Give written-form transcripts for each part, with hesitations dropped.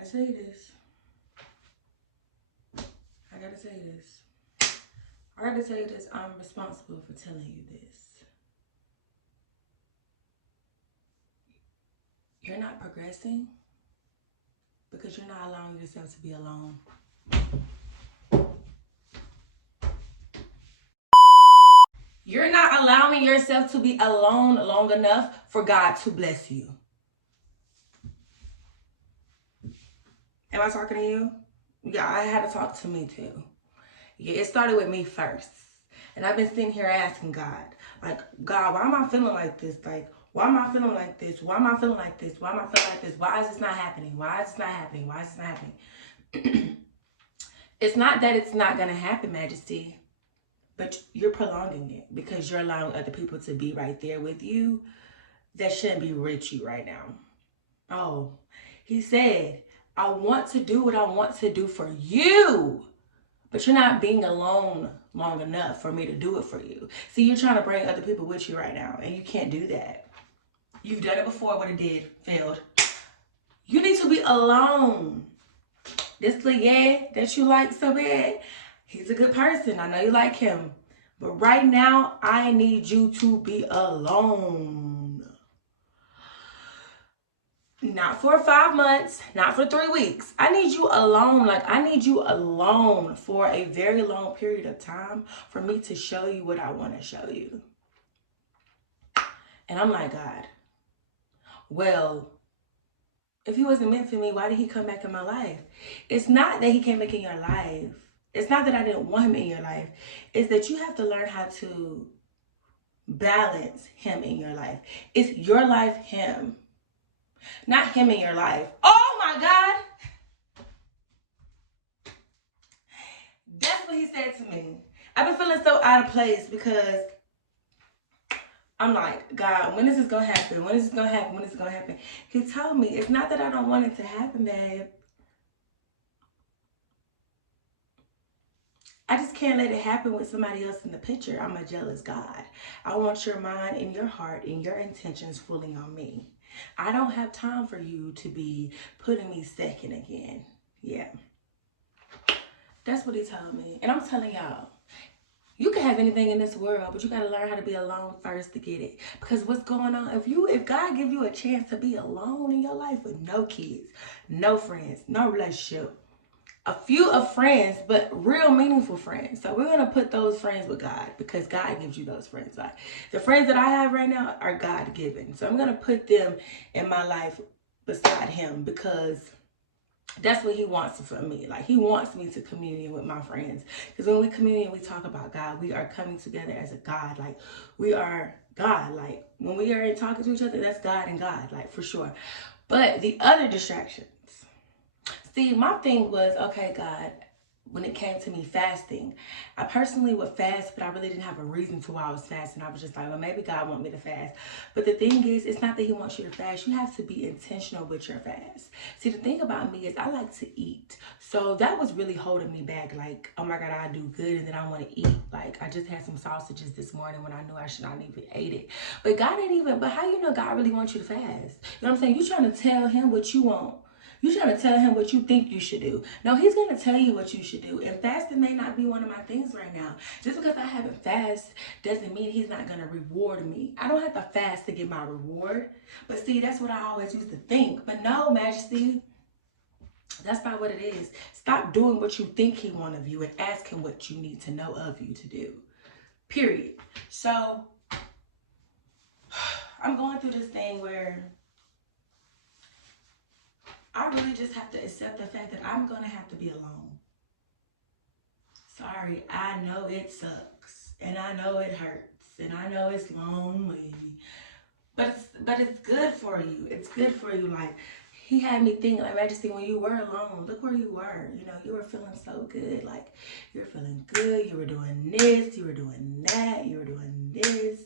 gotta say this. I gotta say this. I gotta tell you this. I'm responsible for telling you this. You're not progressing because you're not allowing yourself to be alone. You're not allowing yourself to be alone long enough for God to bless you. Am I talking to you? Yeah, I had to talk to me too. Yeah, it started with me first. And I've been sitting here asking God, like, God, why am I feeling like this? Like, why am I feeling like this? Why am I feeling like this? Why am I feeling like this? Why is this not happening? Why is this not happening? Why is this not happening? It's not that it's not going to happen, Majesty, but you're prolonging it because you're allowing other people to be right there with you that shouldn't be with you right now. Oh, he said, I want to do what I want to do for you, but you're not being alone long enough for me to do it for you. See, you're trying to bring other people with you right now, and you can't do that. You've done it before. What it did, failed. You need to be alone. This 𝐿𝐢𝐳 that you like so bad, he's a good person. I know you like him. But right now, I need you to be alone. Not for 5 months, not for 3 weeks. I need you alone. Like, I need you alone for a very long period of time for me to show you what I want to show you. And I'm like, God, well, if he wasn't meant for me, why did he come back in my life? It's not that he came back in your life. It's not that I didn't want him in your life. It's that you have to learn how to balance him in your life. It's your life, him. Not him in your life. Oh my God. That's what he said to me. I've been feeling so out of place because I'm like, God, when is this going to happen? When is this going to happen? When is this going to happen? He told me, it's not that I don't want it to happen, babe. I just can't let it happen with somebody else in the picture. I'm a jealous God. I want your mind and your heart and your intentions fully on me. I don't have time for you to be putting me second again. Yeah. That's what he told me. And I'm telling y'all, you can have anything in this world, but you got to learn how to be alone first to get it. Because what's going on, if God give you a chance to be alone in your life with no kids, no friends, no relationship, a few of friends, but real meaningful friends. So we're going to put those friends with God because God gives you those friends. Like, the friends that I have right now are God-given. So I'm going to put them in my life beside him because that's what he wants from me. Like, he wants me to communion with my friends. Because when we communion, we talk about God. We are coming together as a God. Like, we are God. Like, when we are talking to each other, that's God and God. Like, for sure. But the other distractions. See, my thing was, okay, God, when it came to me fasting, I personally would fast, but I really didn't have a reason to why I was fasting. I was just like, well, maybe God wants me to fast. But the thing is, it's not that he wants you to fast. You have to be intentional with your fast. See, the thing about me is I like to eat. So that was really holding me back. Like, oh my God, I do good and then I want to eat. Like, I just had some sausages this morning when I knew I should not even ate it. But God didn't even, but how you know God really wants you to fast? You know what I'm saying? You're trying to tell him what you want. You're trying to tell him what you think you should do. No, he's going to tell you what you should do. And fasting may not be one of my things right now. Just because I haven't fasted doesn't mean he's not going to reward me. I don't have to fast to get my reward. But see, that's what I always used to think. But no, Majesty, that's not what it is. Stop doing what you think he wants of you and ask him what you need to know of you to do. Period. So, I'm going through this thing where I really just have to accept the fact that I'm going to have to be alone. Sorry, I know it sucks. And I know it hurts. And I know it's lonely. But it's good for you. It's good for you. Like, he had me thinking, like, Majesty, when you were alone, look where you were. You know, you were feeling so good. Like, you were feeling good. You were doing this. You were doing that. You were doing this.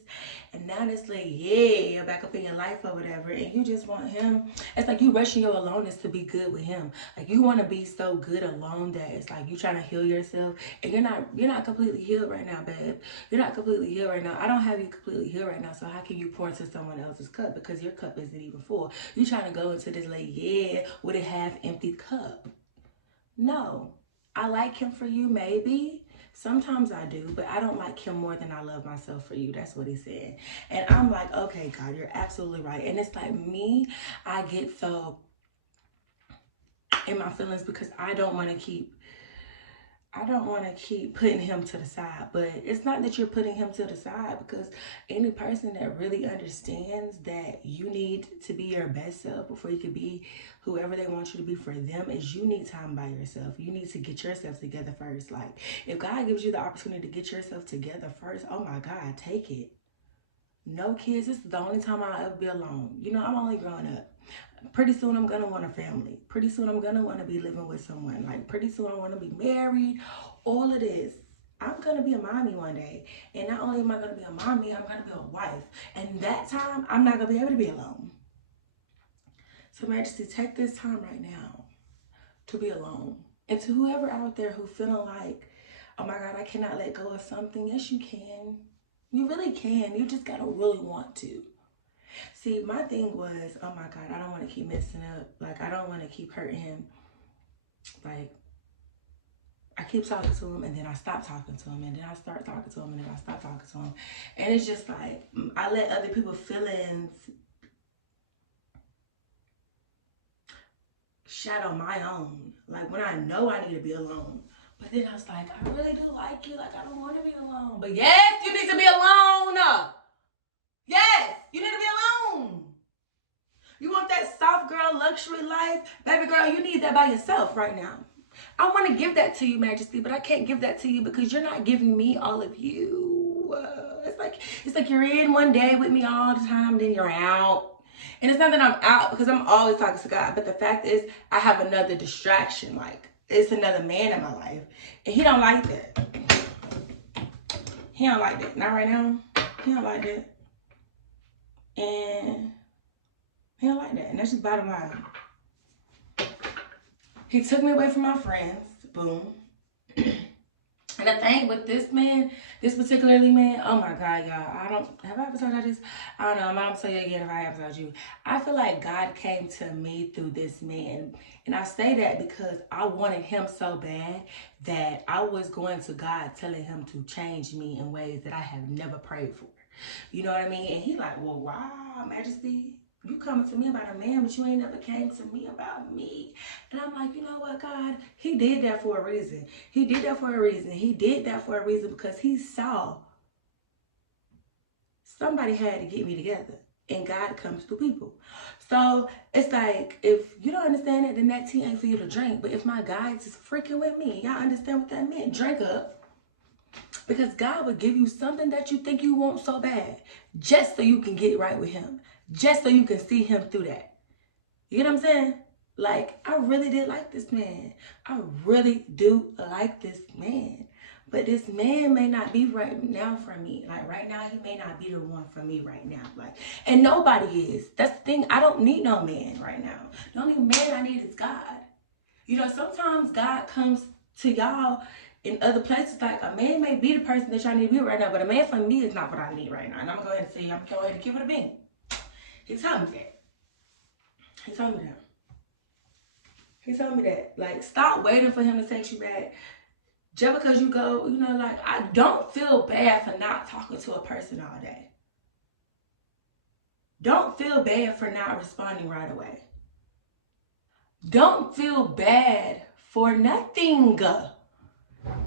And now it's like, yeah, you're back up in your life or whatever. And you just want him. It's like you rushing your aloneness to be good with him. Like, you want to be so good alone that it's like you trying to heal yourself. And you're not completely healed right now, babe. You're not completely healed right now. I don't have you completely healed right now. So how can you pour into someone else's cup? Because your cup isn't even full. You trying to go into this lady yeah, with a half-empty cup. No, I like him for you, maybe. Sometimes I do, but I don't like him more than I love myself for you. That's what he said. And I'm like, okay, God, you're absolutely right. And it's like me, I get so in my feelings because I don't want to keep putting him to the side. But it's not that you're putting him to the side, because any person that really understands that you need to be your best self before you can be whoever they want you to be for them, is you need time by yourself. You need to get yourself together first. Like, if God gives you the opportunity to get yourself together first, oh my God, take it. No kids. This is the only time I'll ever be alone. You know, I'm only growing up. Pretty soon I'm gonna want a family. Pretty soon I'm gonna want to be living with someone. Like, pretty soon I want to be married. All of this. I'm gonna be a mommy one day. And not only am I gonna be a mommy, I'm gonna be a wife. And that time, I'm not gonna be able to be alone. So Majesty, take this time right now to be alone. And to whoever out there who feeling like, oh my God, I cannot let go of something. Yes, you can. You really can. You just gotta really want to. See, my thing was, oh my God, I don't want to keep messing up. Like, I don't want to keep hurting him. Like, I keep talking to him, and then I stop talking to him, and then I start talking to him, and then I stop talking to him. And it's just like, I let other people's feelings shadow my own. Like, when I know I need to be alone. But then I was like, I really do like you. Like, I don't want to be alone. But yes, you need to be alone. Yes, you need to be alone. You want that soft girl luxury life? Baby girl, you need that by yourself right now. I want to give that to you, Majesty, but I can't give that to you because you're not giving me all of you. It's like you're in one day with me all the time, then you're out. And it's not that I'm out because I'm always talking to God, but the fact is I have another distraction. Like, it's another man in my life, and he don't like that. He don't like that. Not right now. He don't like that. And he don't like that. And that's just bottom line. He took me away from my friends. Boom. And the thing with this man, this particularly man, oh my God, y'all. Have I ever told you this? I don't know. I'm going to tell you again if I have told you. I feel like God came to me through this man. And I say that because I wanted him so bad that I was going to God telling him to change me in ways that I have never prayed for. You know what I mean? And he like, well, wow, Majesty, you coming to me about a man, but you ain't never came to me about me. And I'm like, you know what, God? He did that for a reason. He did that for a reason. He did that for a reason because he saw somebody had to get me together. And God comes through people. So it's like, if you don't understand it, then that tea ain't for you to drink. But if my guys is freaking with me, y'all understand what that meant? Drink up. Because God will give you something that you think you want so bad, just so you can get right with him. Just so you can see him through that. You get what I'm saying? Like, I really did like this man. I really do like this man. But this man may not be right now for me. Like, right now, he may not be the one for me right now. Like, and nobody is. That's the thing. I don't need no man right now. The only man I need is God. You know, sometimes God comes to y'all in other places. Like, a man may be the person that y'all need to be right now, but a man for me is not what I need right now. And I'm going to go ahead and say, I'm going to go ahead and give it a bean. He told me that. He told me that. He told me that. Like, stop waiting for him to text you back. Just because you go, you know, like, I don't feel bad for not talking to a person all day. Don't feel bad for not responding right away. Don't feel bad for nothing.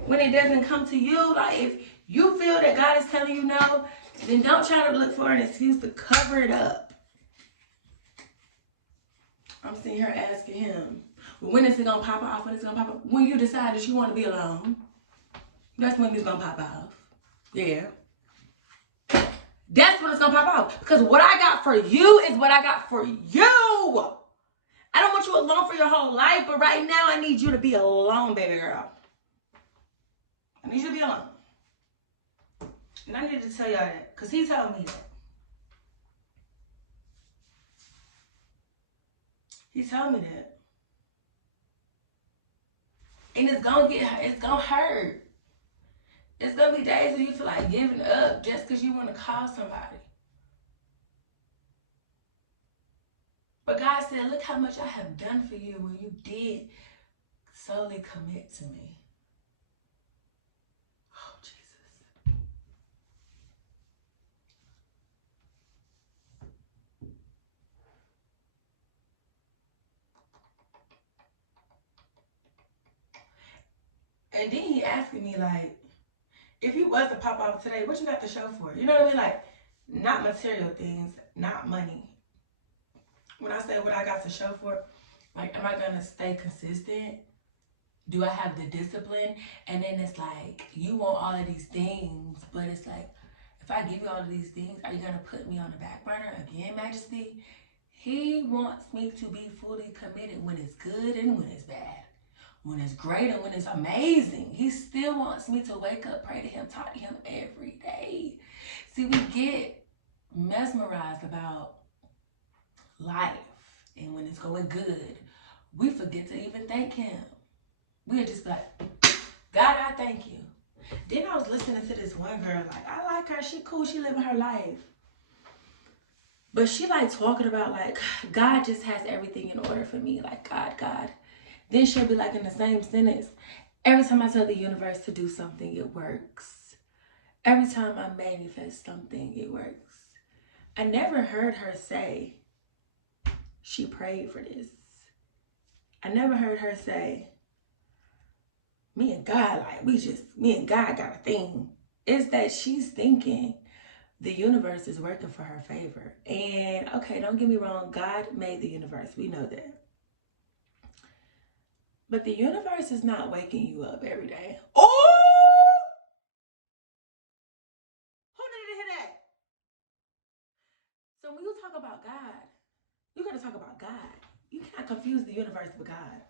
When it doesn't come to you, like, if you feel that God is telling you no, then don't try to look for an excuse to cover it up. I'm sitting here asking him, well, when is it going to pop off? When is it going to pop off? When you decide that you want to be alone, that's when it's going to pop off. Yeah. That's when it's going to pop off. Because what I got for you is what I got for you. I don't want you alone for your whole life, but right now I need you to be alone, baby girl. I need you to be alone. And I need to tell y'all that because he told me that. He told me that. And it's gonna hurt. It's gonna be days where you feel like giving up just because you want to call somebody. But God said, look how much I have done for you when you did solely commit to me. Oh, Jesus. And then he asking me, like, if you was to pop off today, what you got to show for it? You know what I mean? Like, not material things, not money. When I say what I got to show for it, like, am I going to stay consistent? Do I have the discipline? And then it's like, you want all of these things, but it's like, if I give you all of these things, are you going to put me on the back burner again, Majesty? He wants me to be fully committed when it's good and when it's bad. When it's great and when it's amazing. He still wants me to wake up, pray to him, talk to him every day. See, we get mesmerized about life, and when it's going good, we forget to even thank him. We'll just be like, God, I thank you. Then I was listening to this one girl, like, I like her, she cool, she living her life. But she like talking about like, God just has everything in order for me, like God. Then she'll be like in the same sentence, every time I tell the universe to do something, it works. Every time I manifest something, it works. I never heard her say she prayed for this. I never heard her say, me and God, like, me and God got a thing. It's that she's thinking the universe is working for her favor. And okay, don't get me wrong, God made the universe. We know that. But the universe is not waking you up every day. Oh! Who needed to hear that? So when you talk about God, you got to talk about God. You cannot confuse the universe with God.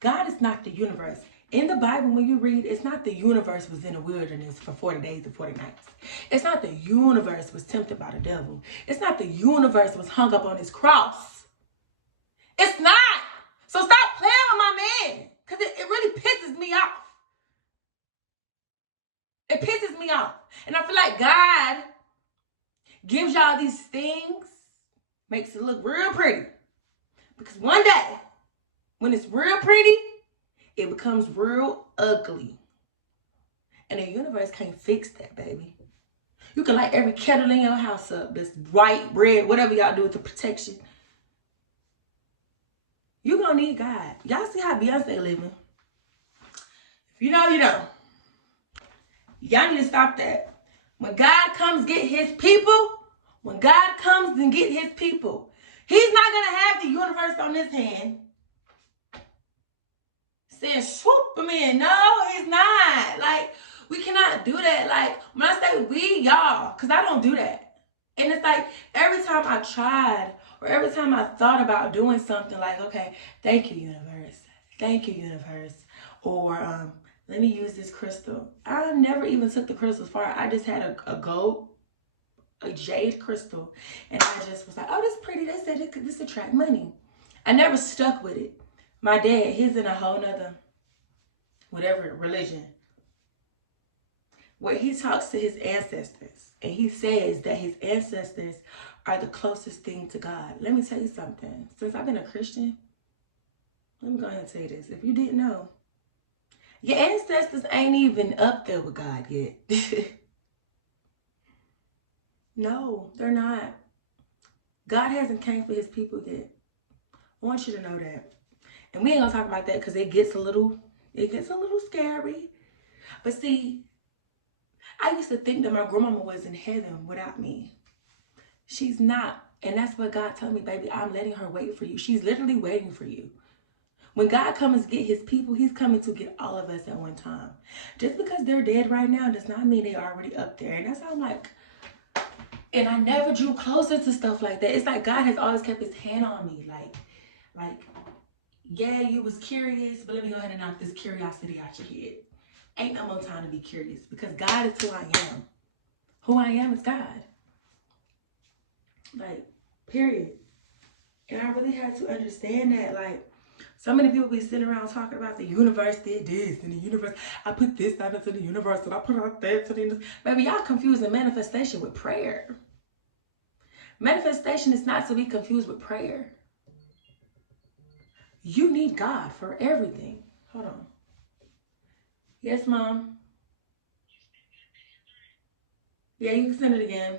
God is not the universe. In the Bible, when you read, it's not the universe was in the wilderness for 40 days and 40 nights. It's not the universe was tempted by the devil. It's not the universe was hung up on his cross. It's not. So stop playing with my man, because it really pisses me off. It pisses me off. And I feel like God gives y'all these things, makes it look real pretty. Because one day, when it's real pretty, it becomes real ugly. And the universe can't fix that, baby. You can light every kettle in your house up that's white, red, whatever y'all do with the protection. You're going to need God. Y'all see how Beyonce living. If you know, you know. Y'all need to stop that. When God comes get his people, when God comes and get his people, he's not going to have the universe on his hand saying, swoop him in. No, he's not. Like, we cannot do that. Like, when I say we, y'all, because I don't do that. And it's like, every time I tried, or every time I thought about doing something like, okay, thank you, universe. Thank you, universe. Or, let me use this crystal. I never even took the crystals far. I just had a jade crystal. And I just was like, oh, this is pretty. They said this attract money. I never stuck with it. My dad, he's in a whole nother, whatever, religion, where he talks to his ancestors. And he says that his ancestors are the closest thing to God. Let me tell you something. Since I've been a Christian, let me go ahead and say this. If you didn't know, your ancestors ain't even up there with God yet. No, they're not. God hasn't came for his people yet. I want you to know that. And we ain't gonna talk about that because it gets a little scary. But see, I used to think that my grandmama was in heaven without me. She's not. And that's what God told me, baby, I'm letting her wait for you. She's literally waiting for you. When God comes to get his people, he's coming to get all of us at one time. Just because they're dead right now does not mean they're already up there. And that's how I'm like, and I never drew closer to stuff like that. It's like God has always kept his hand on me. Like, yeah, you was curious, but let me go ahead and knock this curiosity out your head. Ain't no more time to be curious because God is who I am. Who I am is God. Like, period. And I really had to understand that. Like, so many people be sitting around talking about the universe did this and the universe, I put this out into the universe and I put out that to the universe. Baby, y'all confusing manifestation with prayer. Manifestation is not to be confused with prayer. You need God for everything. Hold on. Yes, Mom. Yeah, you can send it again.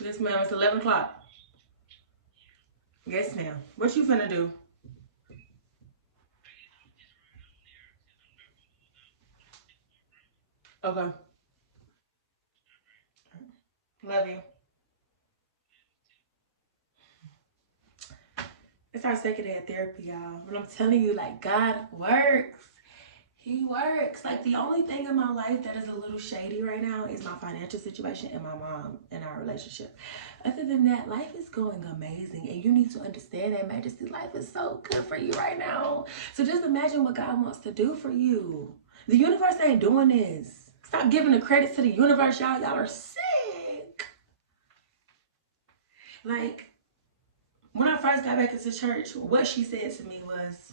Yes, ma'am. It's 11 o'clock. Yes, ma'am. What you finna do? Okay. Love you. It's our second day of therapy, y'all. But I'm telling you, like, God works. He works. Like, the only thing in my life that is a little shady right now is my financial situation and my mom and our relationship. Other than that, life is going amazing. And you need to understand that, Majesty. Life is so good for you right now. So just imagine what God wants to do for you. The universe ain't doing this. Stop giving the credit to the universe, y'all. Y'all are sick. Like, when I first got back into church, what she said to me was,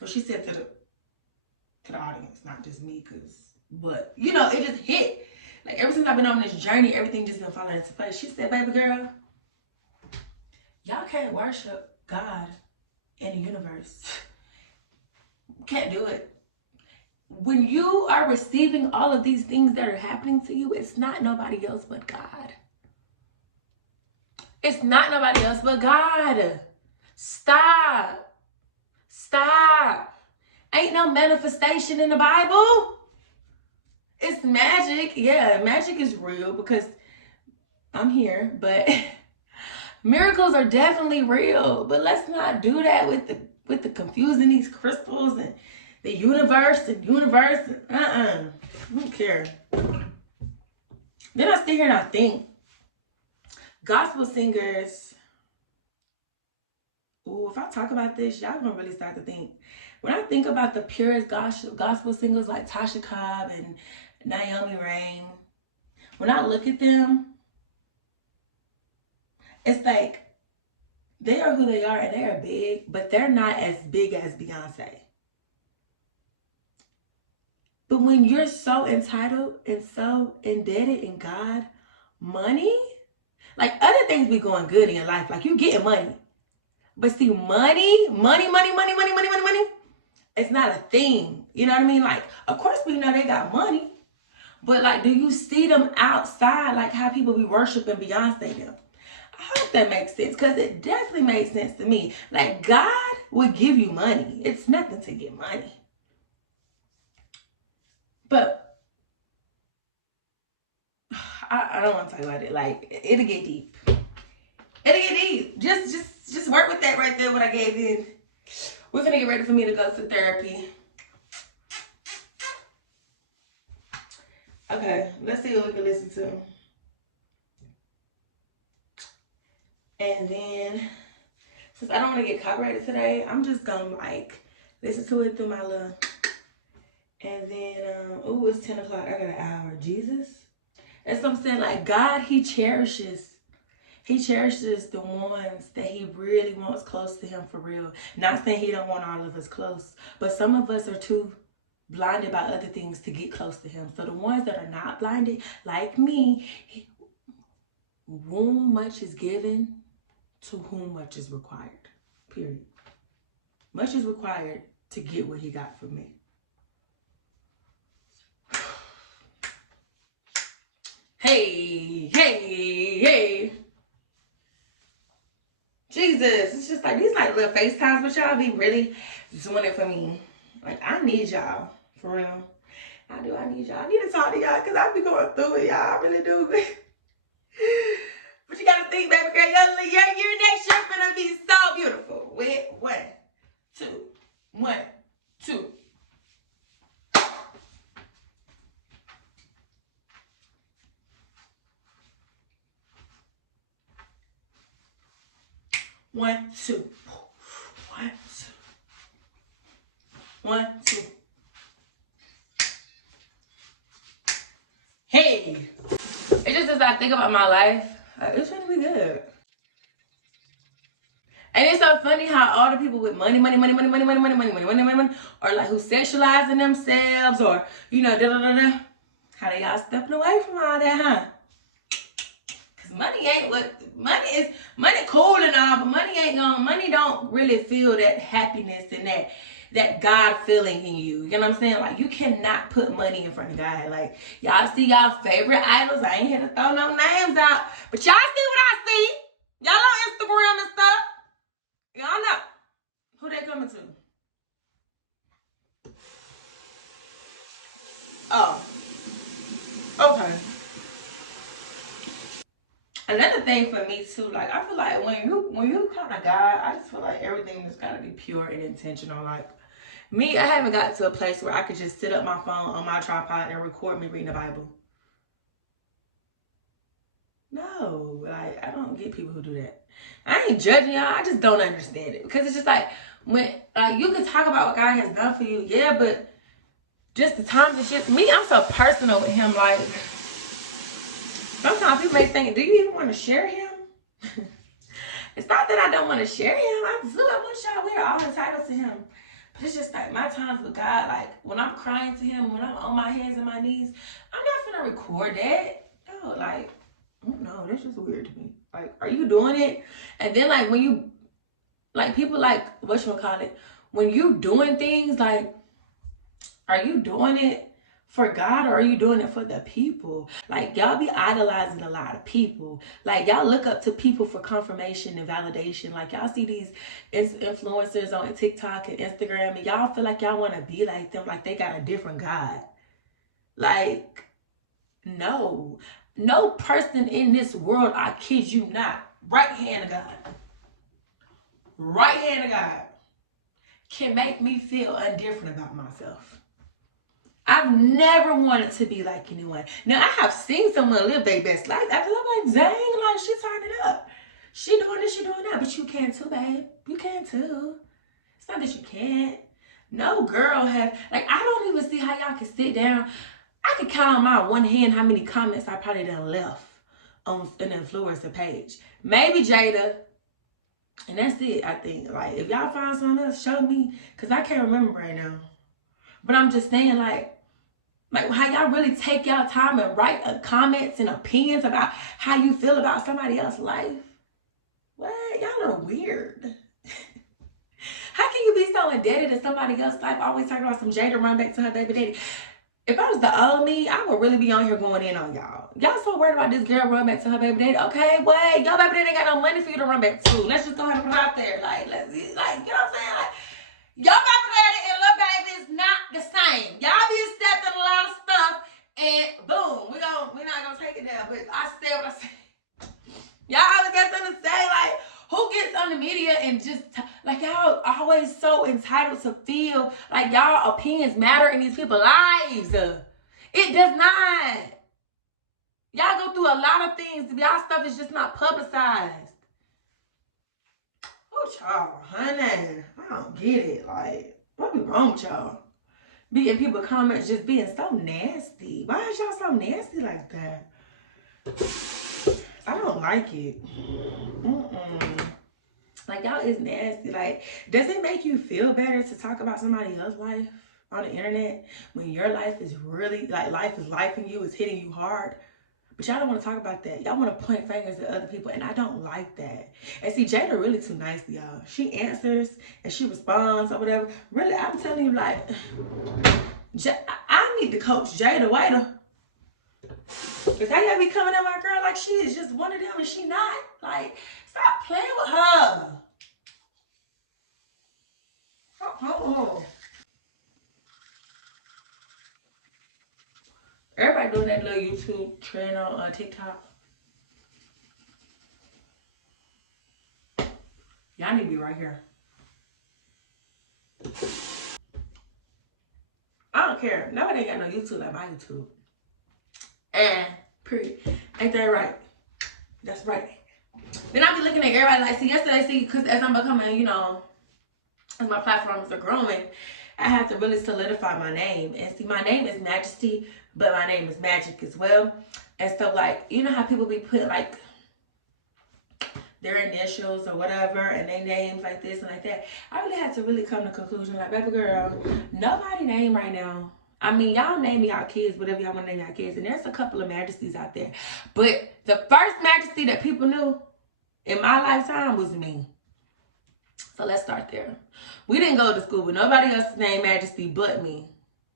well, she said to the audience, not just me, but you know, it just hit. Like, ever since I've been on this journey, everything just been falling into place. She said, baby girl, y'all can't worship God in the universe. Can't do it. When you are receiving all of these things that are happening to you, it's not nobody else but God. It's not nobody else but God. Stop. Stop. Ain't no manifestation in the Bible. It's magic. Yeah, magic is real because I'm here, but miracles are definitely real. But let's not do that with the confusing these crystals and the universe. I don't care. Then I sit here and I think, gospel singers, ooh, if I talk about this, y'all gonna really start to think. When I think about the purest gospel singers like Tasha Cobb and Naomi Rain, when I look at them, it's like they are who they are and they are big, but they're not as big as Beyonce. But when you're so entitled and so indebted in God, money, like other things be going good in your life, like you getting money. But see, money, it's not a thing. You know what I mean? Like, of course we know they got money. But like, do you see them outside like how people be worshiping Beyonce them? I hope that makes sense because it definitely made sense to me. Like, God would give you money. It's nothing to get money. But I don't want to talk about it. Like, it'll get deep. It'll get deep. Just work with that right there, what I gave in. We're gonna get ready for me to go to therapy. Okay, let's see what we can listen to. And then, since I don't want to get copyrighted today, I'm just gonna like listen to it through my little. And then, ooh, it's 10 o'clock. I got an hour. Jesus. That's what I'm saying. Like, God, He cherishes the ones that He really wants close to Him for real. Not saying He don't want all of us close, but some of us are too blinded by other things to get close to Him. So the ones that are not blinded, like me, whom much is given, to whom much is required. Period. Much is required to get what He got for me. Hey. Jesus, it's just like these like little FaceTimes with y'all be really doing it for me. Like, I need y'all, for real. I need y'all. I need to talk to y'all because I be going through it, y'all. I really do. But you gotta think, baby girl, your year next year gonna be so beautiful. With 1, 2, 1, 2. One, two. 1, 2. 1, 2. Hey. It's just as I think about my life, it's gonna be good. And it's so funny how all the people with money, are like who sexualizing themselves or, you know, how they all stepping away from all that, huh? Because money ain't what money is. Money cool and all, but money don't really feel that happiness and that God feeling in you. You know what I'm saying? Like, you cannot put money in front of God. Like, y'all see y'all favorite idols. I ain't here to throw no names out, but y'all see what I see. Y'all on Instagram and stuff. Y'all know who they coming to. Oh, okay. Another thing for me too, like, I feel like when you come to God, I just feel like everything has got to be pure and intentional. Like me, I haven't got to a place where I could just sit up my phone on my tripod and record me reading the Bible. No, like, I don't get people who do that. I ain't judging y'all. I just don't understand it, because it's just like, when like you can talk about what God has done for you, yeah, but just the times and shit. Me, I'm so personal with him. Like, sometimes people may think, do you even want to share him? It's not that I don't want to share him. I do. I want y'all, we are all entitled to him. But it's just like my times with God, like when I'm crying to him, when I'm on my hands and my knees, I'm not gonna record that. No, like, no, that's just weird to me. Like, are you doing it? And then like when you, like people like, �WHATchamacallit, when you doing things, like, are you doing it for God, or are you doing it for the people? Like, y'all be idolizing a lot of people. Like, y'all look up to people for confirmation and validation. Like, y'all see these influencers on TikTok and Instagram, and y'all feel like y'all want to be like them, like they got a different God. Like, no person in this world, I kid you not, right hand of God, can make me feel indifferent about myself. I've never wanted to be like anyone. Now, I have seen someone live their best life. After I'm like, dang, like, she turned it up. She doing this, she doing that. But you can too, babe. You can too. It's not that you can't. No girl have, like, I don't even see how y'all can sit down. I could count on my one hand how many comments I probably done left on an influencer page. Maybe Jada. And that's it, I think. Like, if y'all find something else, show me. Because I can't remember right now. But I'm just saying, like how y'all really take y'all time and write comments and opinions about how you feel about somebody else's life. What? Y'all are weird. How can you be so indebted to somebody else's life? Always talking about some Jada run back to her baby daddy. If I was the old me, I would really be on here going in on y'all. Y'all so worried about this girl run back to her baby daddy. Okay, wait, your baby daddy ain't got no money for you to run back to. Let's just go ahead and put it out there. Like, let's, like, you know what I'm saying? Like, your baby daddy and little baby is not the same. Y'all be accepting a lot of stuff, and boom, we're not gonna take it down. But I said what I said. Y'all always got something to say. Like, who gets on the media and just like, y'all always so entitled to feel like y'all opinions matter in these people's lives? It does not. Y'all go through a lot of things. Y'all stuff is just not publicized. Oh, y'all, honey, I don't get it. Like, what be wrong with y'all? Be in people comments just being so nasty. Why is y'all so nasty like that? I don't like it. Like, y'all is nasty. Like, does it make you feel better to talk about somebody else's life on the internet when your life is really, like, life is lifing you, it's hitting you hard? But y'all don't want to talk about that. Y'all want to point fingers at other people, and I don't like that. And see, Jada really too nice to y'all. She answers and she responds or whatever. Really, I'm telling you, like, I need to coach Jada Waiter. Because how y'all be coming at my girl like she is just one of them and she not? Like, stop playing with her. Stop playing with her. Everybody doing that little YouTube trend on TikTok. Y'all need to be right here. I don't care. Nobody ain't got no YouTube like my YouTube. And period. Ain't that right? That's right. Then I be looking at everybody like, see, yesterday, because as I'm becoming, you know, as my platforms are growing, I have to really solidify my name. And see, my name is Majesty, but my name is Magic as well. And so, like, you know how people be putting, like, their initials or whatever, and their names like this and like that. I really had to really come to the conclusion, like, baby girl, nobody's name right now. I mean, y'all name y'all kids whatever y'all want to name y'all kids. And there's a couple of Majesties out there. But the first Majesty that people knew in my lifetime was me. So let's start there. We didn't go to school with nobody else's name Majesty but me.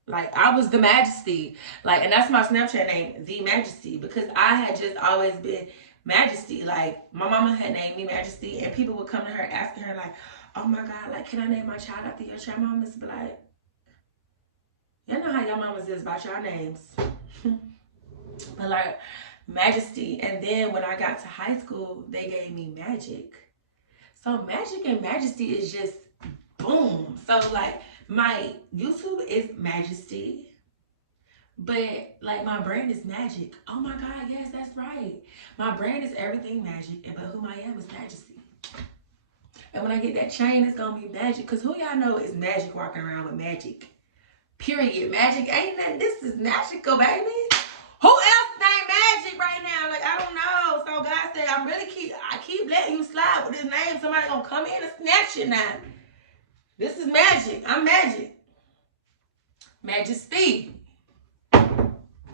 Like, I was the Majesty. Like, and that's my Snapchat name, The Majesty. Because I had just always been Majesty. Like, my mama had named me Majesty. And people would come to her asking her, like, oh my God, like, can I name my child after your child? My mama used to be like, you know how your mamas is about your names. But like, Majesty. And then when I got to high school, they gave me Magic. So Magic and Majesty is just boom. So like, my YouTube is Majesty. But like, my brand is Magic. Oh my God, yes, that's right. My brand is everything Magic. But who I am is Majesty. And when I get that chain, it's gonna be Magic. Because who y'all know is Magic walking around with Magic? Period. Magic ain't nothing. This is magical, baby. Who else named Magic right now? Like, I don't know. So God said, I keep letting you slide with this name. Somebody gonna come in and snatch it now. This is Magic. I'm Magic. Majesty.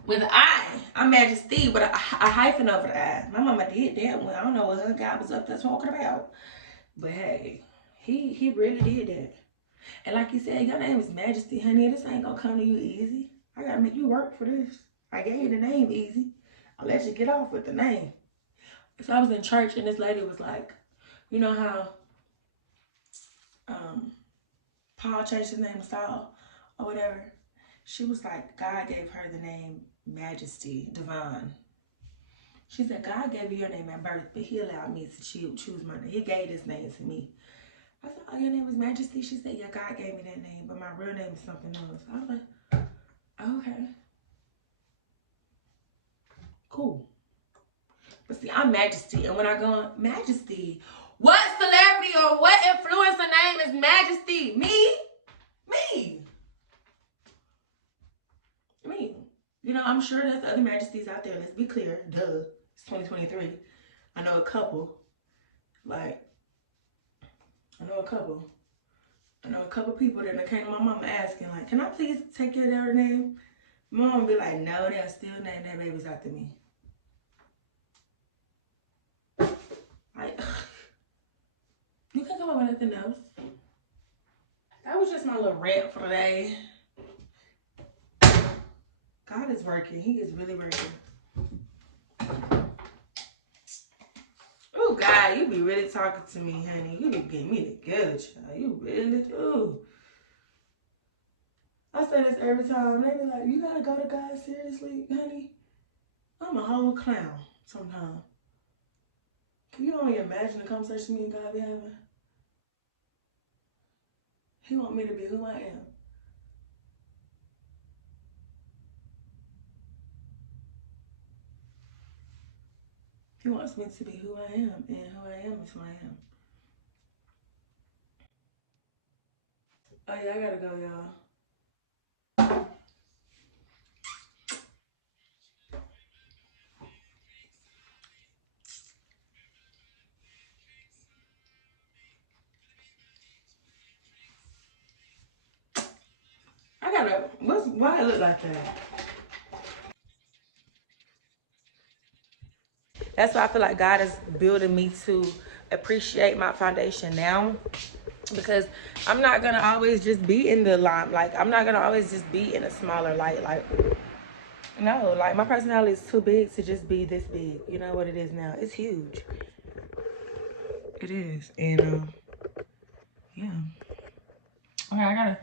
With an I. I'm Majesty with a hyphen over the I. My mama did that one. I don't know what her guy was up there talking about. But hey, he really did that. And like you said, your name is Majesty, honey. This ain't gonna come to you easy. I gotta make you work for this. I gave you the name easy. I'll let you get off with the name. So I was in church and this lady was like, you know how Paul changed his name to Saul or whatever? She was like, God gave her the name Majesty, Divine. She said, God gave you your name at birth, but he allowed me to choose my name. He gave this name to me. I said, oh, your name is Majesty? She said, yeah, God gave me that name, but my real name is something else. I was like, okay. Cool. But see, I'm Majesty. And when I go on Majesty, what celebrity or what influencer name is Majesty? Me? You know, I'm sure there's other Majesties out there. Let's be clear. Duh. It's 2023. I know a couple. Like, I know a couple people that came to my mama asking, like, can I please take your daughter's name? My mama be like, no, they'll still name their babies after me. Like, you can't come up with nothing else. That was just my little rant for today. God is working. He is really working. Oh, God, you be really talking to me, honey. You be getting me together, child. You really do. I say this every time. They be like, you gotta go to God seriously, honey? I'm a whole clown sometimes. Can you only imagine the conversation me and God be having? He want me to be who I am. He wants me to be who I am, and who I am is who I am. Oh yeah, I gotta go, y'all. Why it look like that? That's why I feel like God is building me to appreciate my foundation now. Because I'm not going to always just be in the limelight. I'm not going to always just be in a smaller light. Like, no, like my personality is too big to just be this big. You know what it is now? It's huge. It is. And, yeah. Okay, I got to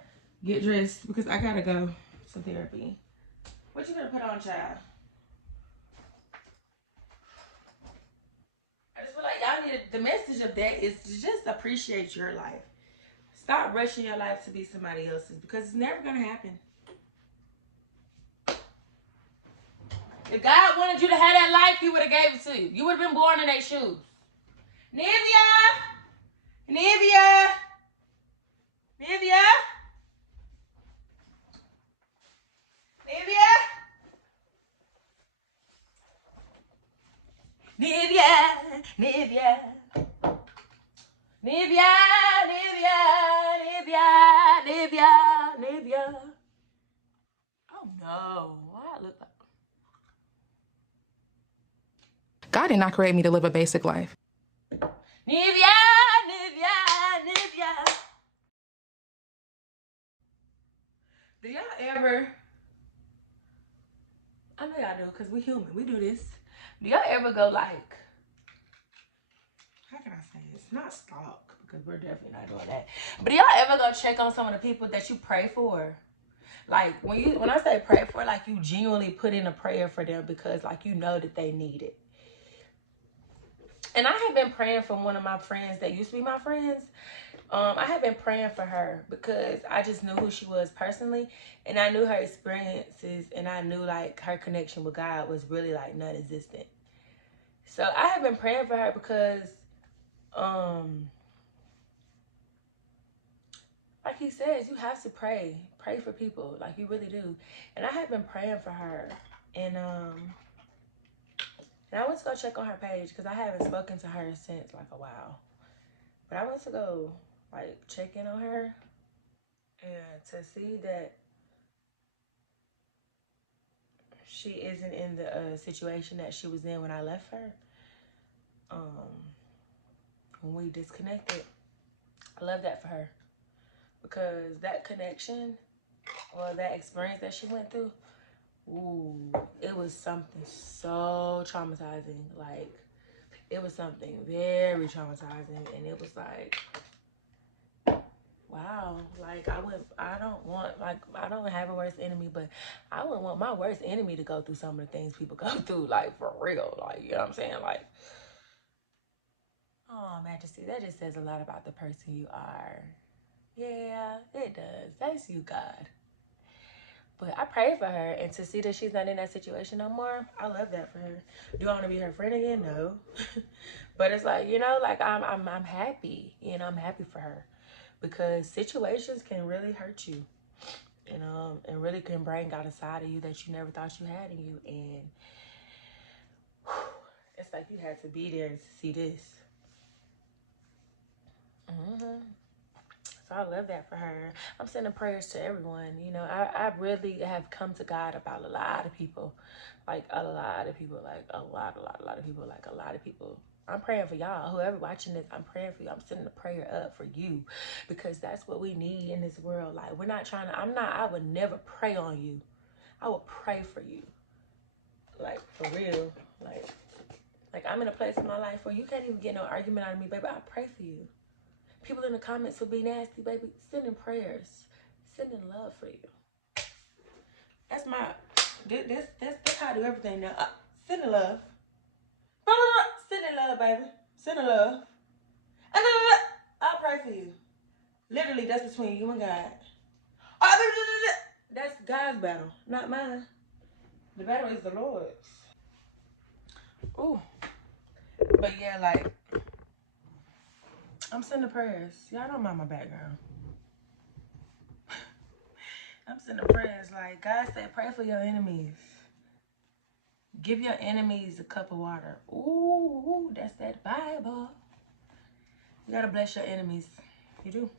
get dressed because I got to go to therapy. What you going to put on, child? I just feel like y'all need the message of that is to just appreciate your life. Stop rushing your life to be somebody else's because it's never going to happen. If God wanted you to have that life, he would have gave it to you. You would have been born in their shoes. Nivea! Nivea! Nivea! Nivea! Nivea! Nivea! Nivea! Nivea! Nivea! Nivea! Nivea! No, what I look like? God did not create me to live a basic life. 𝐿𝐲𝐻𝐚𝐼𝐢𝐜. Do y'all ever, I know y'all do, because we human, we do this. Do y'all ever go like, how can I say this? Not stalk, because we're definitely not doing that. But do y'all ever go check on some of the people that you pray for? Like when I say pray for, like you genuinely put in a prayer for them because like you know that they need it. And I have been praying for one of my friends that used to be my friends. I have been praying for her because I just knew who she was personally, and I knew her experiences, and I knew like her connection with God was really like non-existent. So I have been praying for her because, like he says, you have to pray for people, like you really do. And I have been praying for her, and I went to go check on her page because I haven't spoken to her since like a while. But I went to go like check in on her and to see that she isn't in the situation that she was in when I left her. When we disconnected, I love that for her because that connection or that experience that she went through, ooh, it was something so traumatizing. Like, it was something very traumatizing, and it was like, wow, like I don't have a worst enemy, but I wouldn't want my worst enemy to go through some of the things people go through, like for real, like, you know what I'm saying? Like, oh, Majesty, that just says a lot about the person you are. Yeah, it does. That's you, God. But I pray for her, and to see that she's not in that situation no more, I love that for her. Do I want to be her friend again? No. But it's like, you know, like I'm happy. You know, I'm happy for her because situations can really hurt you, you know, and really can bring out a side of you that you never thought you had in you. And it's like you had to be there to see this. So I love that for her. I'm sending prayers to everyone. You know, I really have come to God about a lot of people. Like a lot of people. Like a lot of people. Like a lot of people. I'm praying for y'all. Whoever watching this, I'm praying for you. I'm sending a prayer up for you. Because that's what we need in this world. Like, we're not trying to, I would never pray on you. I would pray for you. Like, for real. Like I'm in a place in my life where you can't even get no argument out of me, baby. I pray for you. People in the comments will be nasty, baby. Sending prayers, sending love for you. That's how I do everything now. Sending love. Sending love, baby. Sending love. I'll pray for you. Literally, that's between you and God. That's God's battle, not mine. The battle is the Lord's. Ooh. But yeah, like, I'm sending prayers. Y'all don't mind my background. I'm sending prayers. Like, God said, pray for your enemies. Give your enemies a cup of water. Ooh, that's that Bible. You gotta bless your enemies. You do.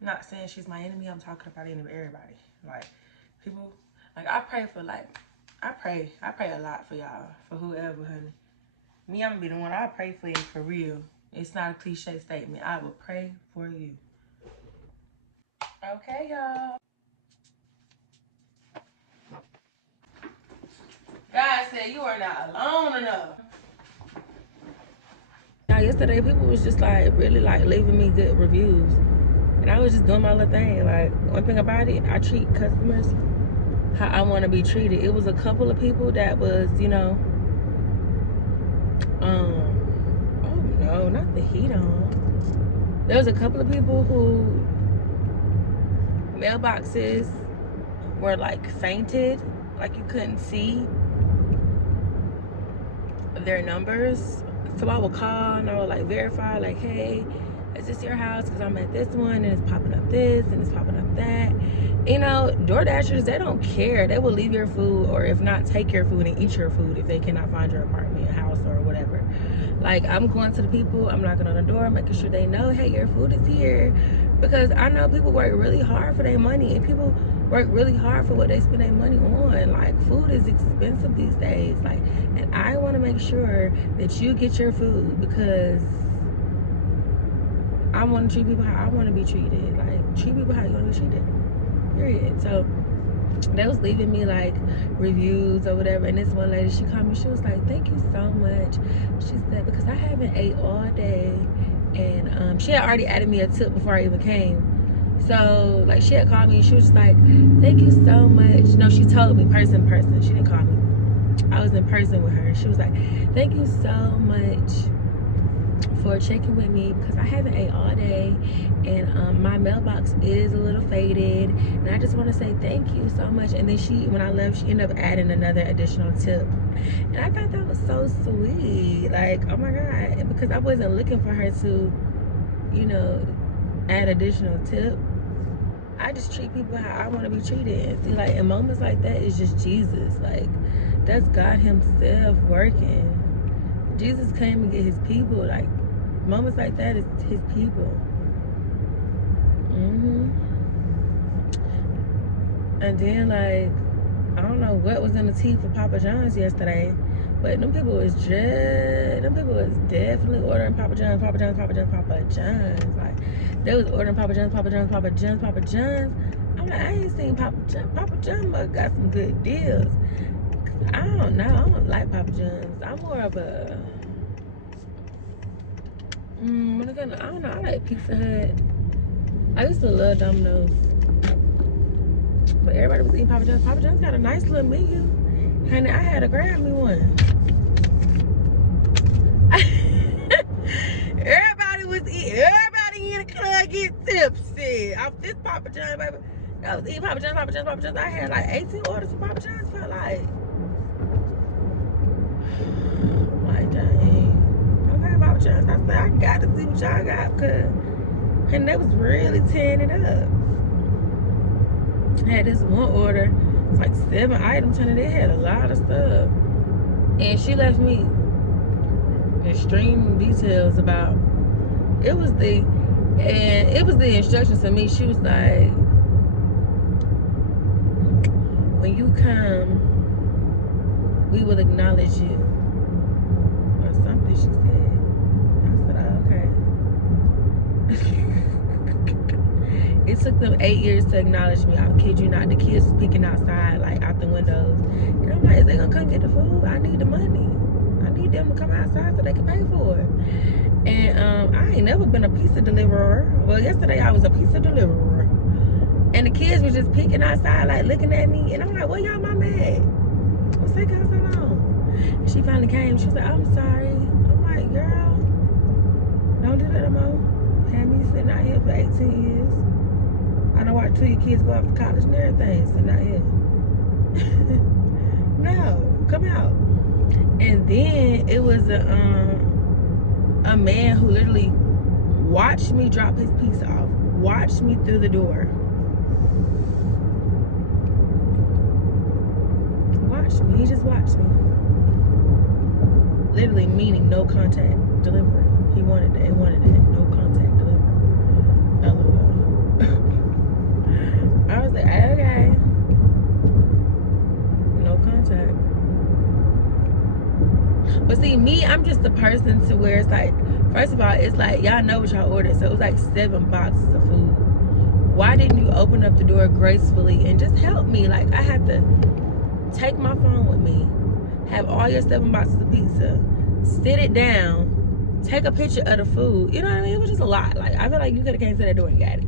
I'm not saying she's my enemy. I'm talking about everybody. Like, people, like, I pray a lot for y'all, for whoever, honey. Me, I'm gonna be the one. I pray for you for real. It's not a cliche statement. I will pray for you. Okay, y'all. God said you are not alone enough. Now, yesterday, people was just like really like leaving me good reviews, and I was just doing my little thing. Like, one thing about it, I treat customers how I want to be treated. It was a couple of people that was, you know, oh no, not the heat on. There was a couple of people who mailboxes were like fainted, like you couldn't see their numbers. So I would call and I would like verify, like, hey, is this your house? Because I'm at this one and it's popping up this and it's popping up that. You know, DoorDashers, they don't care. They will leave your food, or if not, take your food and eat your food if they cannot find your apartment, house, or whatever. Like, I'm going to the people, I'm knocking on the door, making sure they know, hey, your food is here. Because I know people work really hard for their money, and people work really hard for what they spend their money on. Like, food is expensive these days. Like, and I want to make sure that you get your food, because I want to treat people how I want to be treated. Like, treat people how you want to be treated. Period. So they was leaving me like reviews or whatever, and this one lady, she called me, she was like, thank you so much. She said, because I haven't ate all day, and she had already added me a tip before I even came. So like, she had called me and she was just like, thank you so much. No, she told me person, she didn't call me. I was in person with her. She was like, thank you so much for checking with me, because I haven't ate all day, and my mailbox is a little faded, and I just want to say thank you so much. And then when I left, she ended up adding another additional tip, and I thought that was so sweet. Like, oh my God, because I wasn't looking for her to, you know, add additional tip. I just treat people how I want to be treated. And see, like, in moments like that, it's just Jesus. Like, that's God himself working. Jesus came to get his people. Like, moments like that is his people. And then, like, I don't know what was in the tea for Papa John's yesterday, but them people was definitely ordering Papa John's. Like, they was ordering Papa John's. I'm like, I ain't seen Papa John must got some good deals. I don't know, I don't like Papa John's. I'm more of a I don't know, I like Pizza Hut. I used to love Domino's, but everybody was eating Papa John's. Papa John's got a nice little menu. Honey, I had to grab me one. Everybody in the club get tipsy off this Papa John's, baby. I was eating Papa John's. I had like 18 orders for Papa John's, felt like. Like, dang. Okay, Papa John's. I said, I got to see what y'all got, and they was really tearing it up. I had this one order, it's like 7 items, and they had a lot of stuff. And she left me extreme details about it was the instructions to me. She was like, when you come, we will acknowledge you, or something she said. I said, oh, okay. It took them 8 years to acknowledge me. I kid you not. The kids was peeking outside, like, out the windows. And I'm like, is they gonna come get the food? I need the money. I need them to come outside so they can pay for it. And I ain't never been a pizza deliverer. Well, yesterday I was a pizza deliverer. And the kids was just peeking outside, like, looking at me. And I'm like, where y'all mama at? What's taking her so long? And she finally came. She was like, I'm sorry. I'm like, girl, don't do that no more. Had me sitting out here for 18 years. I know why 2 of your kids go off to college and everything, sitting out here. No, come out. And then it was a man who literally watched me drop his piece off, watched me through the door. Watched me, he just watched me. Literally meaning no contact delivery. He wanted that, no contact delivery. LOL. I was like, okay. No contact. But see, me, I'm just the person to where it's like, first of all, it's like, y'all know what y'all ordered. So it was like 7 boxes of food. Why didn't you open up the door gracefully and just help me? Like, I had to take my phone with me, have all your 7 boxes of pizza, sit it down, take a picture of the food. You know what I mean? It was just a lot. Like, I feel like you could have came to that door and got it.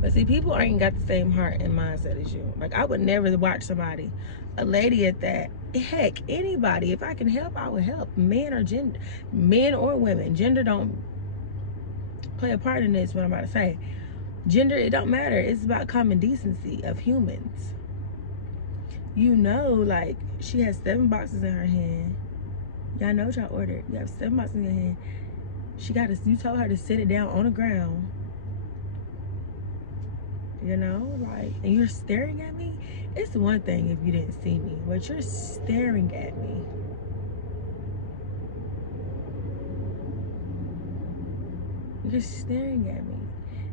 But see, people ain't got the same heart and mindset as you. Like, I would never watch somebody, a lady at that. Heck, anybody, if I can help, I would help. Men or women. Gender don't play a part in this, what I'm about to say. Gender, it don't matter. It's about common decency of humans. You know, like, she has 7 boxes in her hand. Y'all know what y'all ordered. You have 7 boxes in your hand. You told her to sit it down on the ground. You know, like, and you're staring at me. It's one thing if you didn't see me, but you're staring at me. You're staring at me.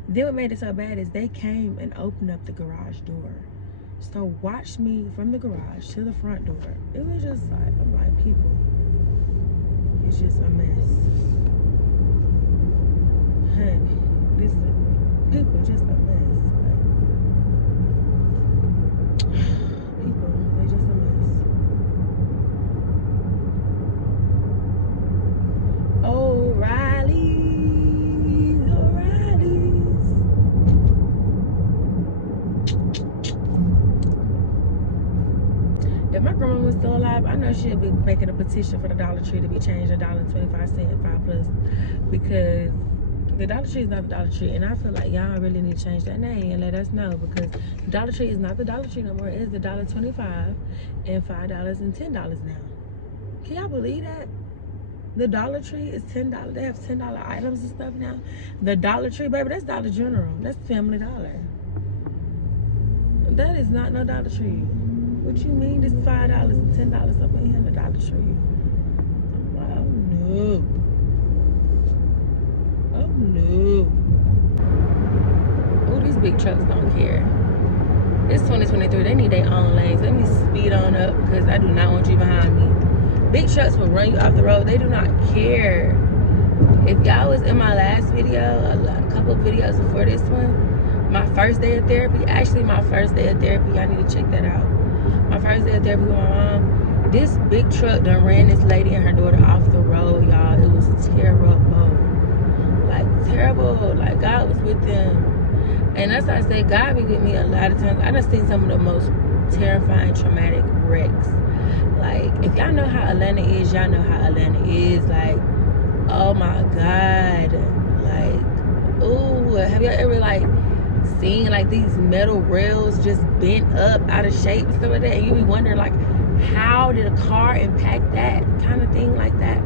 Then what made it so bad is they came and opened up the garage door. So watch me from the garage to the front door. It was just like, I'm like, people, it's just a mess. Honey, this people just a mess. Like, people, they just a mess. O'Reilly's. If my grandma was still alive, I know she'd be making a petition for the Dollar Tree to be changed to $1.25, 5+, because the Dollar Tree is not the Dollar Tree, and I feel like y'all really need to change that name and let us know, because the Dollar Tree is not the Dollar Tree no more. It is the $1.25 and $5 and $10 now. Can y'all believe that? The Dollar Tree is $10. They have $10 items and stuff now. The Dollar Tree, baby, that's Dollar General. That's Family Dollar. That is not no Dollar Tree. What you mean this $5 and $10 up in here in the Dollar Tree? I'm like, oh no. Oh no. Oh, these big trucks don't care. It's 2023. They need their own lanes. Let me speed on up because I do not want you behind me. Big trucks will run you off the road. They do not care. If y'all was in my last video, a couple of videos before this one, my first day of therapy, actually my first day of therapy, y'all need to check that out. My first day of therapy with my mom, this big truck done ran this lady and her daughter off the road, y'all. It was terrible. Like, terrible. Like, God was with them. And that's why I say God be with me a lot of times. I done seen some of the most terrifying, traumatic wrecks. Like, if y'all know how Atlanta is, y'all know how Atlanta is. Like, oh my God. Like, ooh, have y'all ever, like, seen, like, these metal rails just bent up out of shape and stuff like that? And you be wondering, like, how did a car impact that kind of thing like that?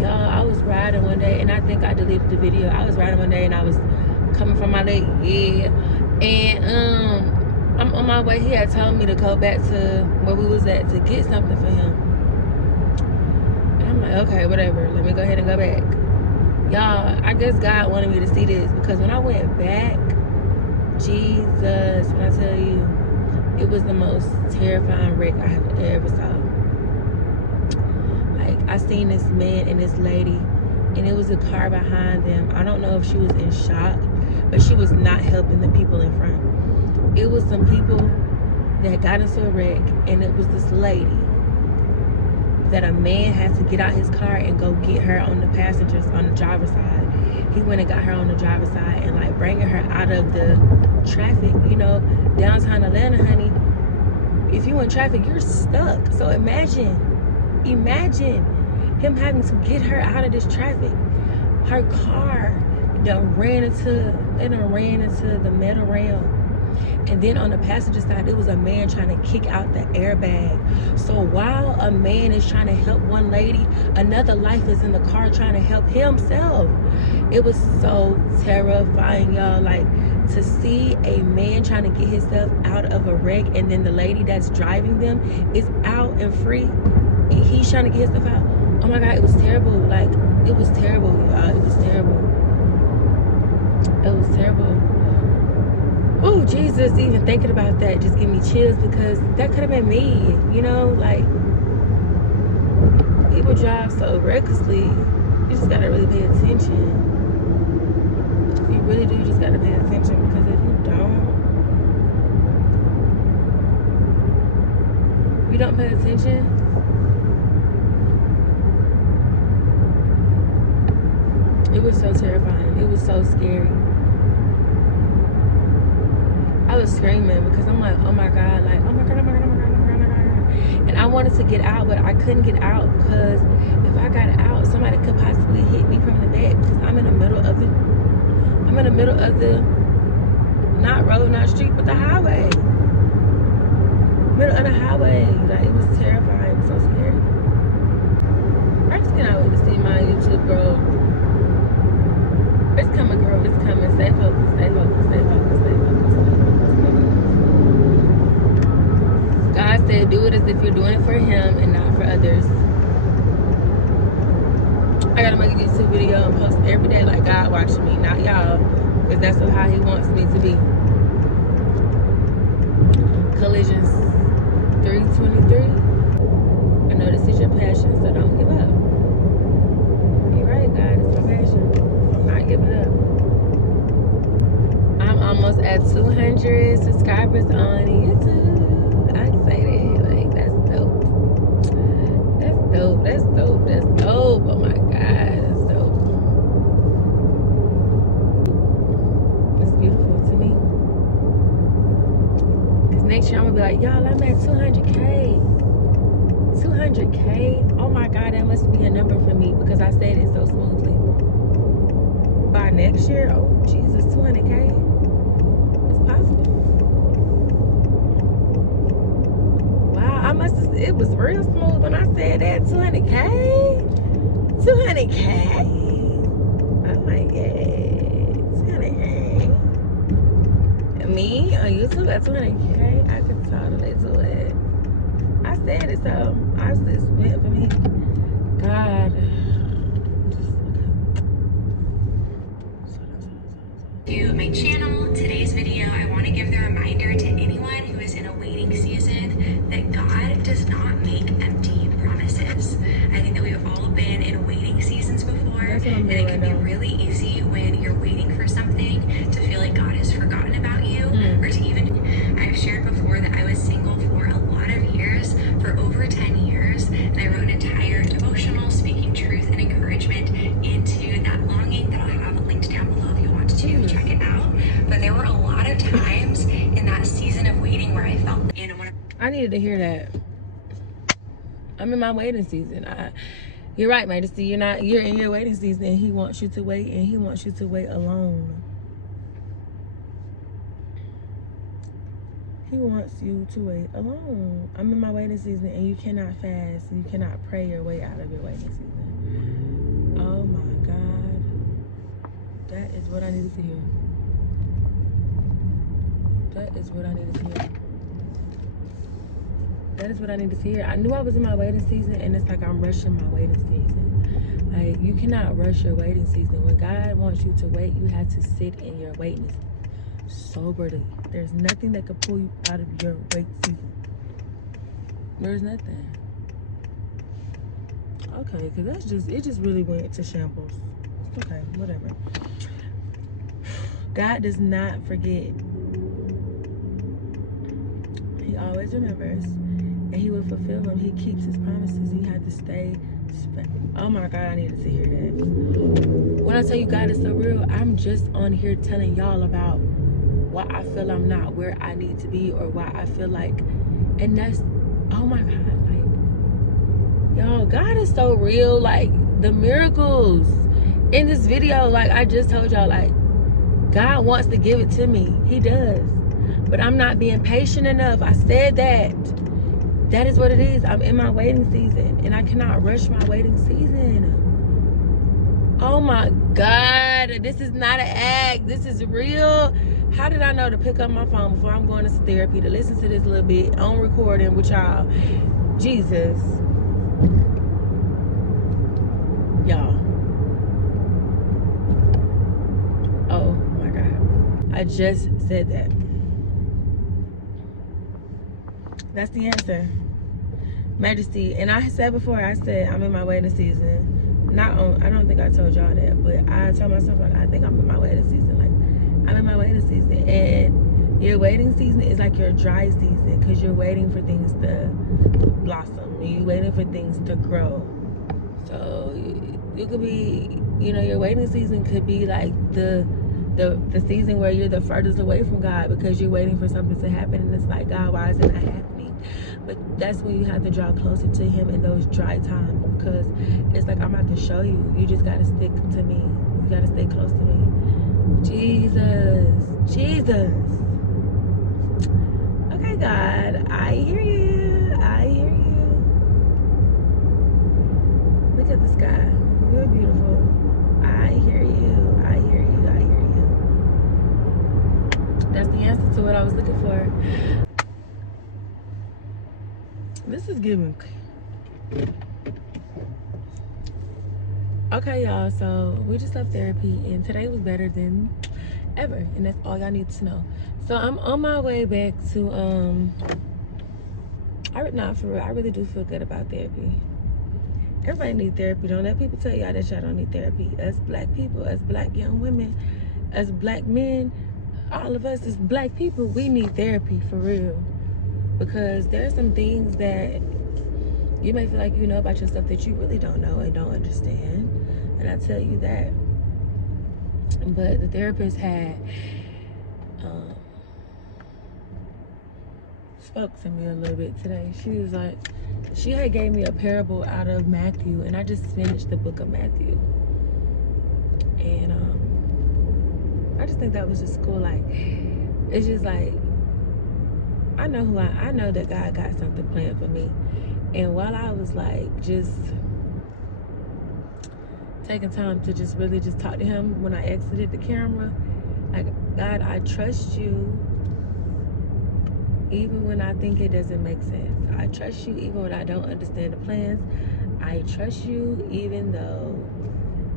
Y'all, I was riding one day, and I think I deleted the video. I was riding one day, and I was coming from my leg, and I'm on my way. He had told me to go back to where we was at to get something for him. And I'm like, okay, whatever. Let me go ahead and go back. Y'all, I guess God wanted me to see this, because when I went back, Jesus, when I tell you, it was the most terrifying wreck I have ever saw. Like, I seen this man and this lady, and it was a car behind them. I don't know if she was in shock, but she was not helping the people in front. It was some people that got into a wreck, and it was this lady that a man had to get out his car and go get her on the passengers, on the driver's side. He went and got her on the driver's side and, like, bringing her out of the traffic. You know, downtown Atlanta, honey, if you in traffic, you're stuck. So imagine him having to get her out of this traffic. Her car done ran into the metal rail. And then on the passenger side, there was a man trying to kick out the airbag. So while a man is trying to help one lady, another life is in the car trying to help himself. It was so terrifying, y'all. Like, to see a man trying to get himself out of a wreck, and then the lady that's driving them is out and free, and he's trying to get himself out. Oh my God, it was terrible. Like, it was terrible, y'all. It was terrible. It was terrible. Oh, Jesus, even thinking about that just give me chills, because that could have been me, you know? Like, people drive so recklessly. You just gotta really pay attention. You really do just gotta pay attention, because if you don't pay attention, it was so terrifying. It was so scary. I was screaming because I'm like, oh my God, like, oh my God, oh my God, oh my God, oh my God, oh my God. And I wanted to get out, but I couldn't get out, because if I got out, somebody could possibly hit me from the back, because I'm in the middle of the, not road, not street, but the highway. Middle of the highway. Like, it was terrifying. It was so scary. I just cannot wait to see my YouTube grow. It's coming, girl. It's coming. Stay focused. Stay focused. Stay focused. Stay focused. God said, do it as if you're doing it for Him and not for others. I gotta make a YouTube video and post every day like God watching me, not y'all. Is that so how he wants me to be? Collisions 323. I know this is your passion, so don't give up. You're right, God, it's my passion. I'm not giving up. I'm almost at 200 subscribers on YouTube. I can say that. Like, that's dope. That's dope. That's dope. That's dope. Oh my God, that's dope. It's beautiful to me. Cause next year I'm gonna be like, y'all, I'm at 200K. 200K. Oh my God, that must be a number for me because I said it so smoothly. By next year, oh Jesus, 200K. It's possible. Wow, I must have, it was real smooth when I said that. 200K. 200K. I'm like, yeah, 200K. Me on YouTube at 200K, I could totally do it. I said it, so obviously it's meant for me. God. To my channel, today's video, I want to give the reminder to anyone who is in a waiting season that God does not make empty promises. I think that we've all been in waiting seasons before, and it can be really easy when you're waiting for something to feel like God has forgotten about you, or to even, I've shared before that I was single for a lot of years, for over 10 years, and I wrote an entire devotional speaking truth and encouragement into that longing that I'll have linked down below if you want to check it out. But there were a lot of times in that season of waiting where I felt I needed to hear that. I'm in my waiting season. You're right, Majesty. You're in your waiting season, and he wants you to wait, and he wants you to wait alone. He wants you to wait alone. I'm in my waiting season, and you cannot fast. You cannot pray your way out of your waiting season. Oh my God. That is what I needed to hear. That is what I needed to hear. That is what I needed to hear. I knew I was in my waiting season, and it's like I'm rushing my waiting season. Like, you cannot rush your waiting season. When God wants you to wait, you have to sit in your waiting soberly. There's nothing that could pull you out of your wait season. There's nothing. Okay, because it just really went to shambles. Okay, whatever. God does not forget. He always remembers, and he will fulfill them. He keeps his promises. You have to stay. Oh my God, I needed to hear that. When I tell you God is so real, I'm just on here telling y'all about why I feel I'm not where I need to be, or why I feel like, and that's, oh my God, like, y'all, God is so real. Like, the miracles in this video, like I just told y'all, like, God wants to give it to me. He does. But I'm not being patient enough. I said that. That is what it is. I'm in my waiting season, and I cannot rush my waiting season. Oh my God. This is not an act. This is real. How did I know to pick up my phone before I'm going to therapy to listen to this little bit on recording with y'all? Jesus. Y'all. Oh my God. I just said that. That's the answer. Majesty. And I said before, I said I'm in my waiting season. Not on, I don't think I told y'all that, but I told myself, like, I think I'm in my waiting season. Like, I'm in my waiting season. And your waiting season is like your dry season, because you're waiting for things to blossom. You're waiting for things to grow. So you could be, you know, your waiting season could be like the season where you're the furthest away from God, because you're waiting for something to happen, and it's like, God, why is it not happening? But that's when you have to draw closer to him in those dry times, because it's like, I'm about to show you. You just got to stick to me. You got to stay close to me. Jesus. Jesus. Okay, God, I hear you. I hear you. Look at the sky. You're beautiful. I hear you. I hear you. I hear you. That's the answer to what I was looking for. This is giving. Okay, y'all, so we just left therapy, and today was better than ever. And that's all y'all need to know. So I'm on my way back to for real, I really do feel good about therapy. Everybody needs therapy. Don't let people tell y'all that y'all don't need therapy. Us black people, us black young women, us black men, all of us as black people, we need therapy for real. Because there's some things that you may feel like you know about yourself that you really don't know and don't understand. And I tell you that. But the therapist had spoke to me a little bit today. She was like, she had gave me a parable out of Matthew, and I just finished the book of Matthew. And I just think that was just cool. Like, it's just like, I know that God got something planned for me. And while I was like just taking time to just really just talk to him when I exited the camera, like, God, I trust you even when I think it doesn't make sense. I trust you even when I don't understand the plans. I trust you even though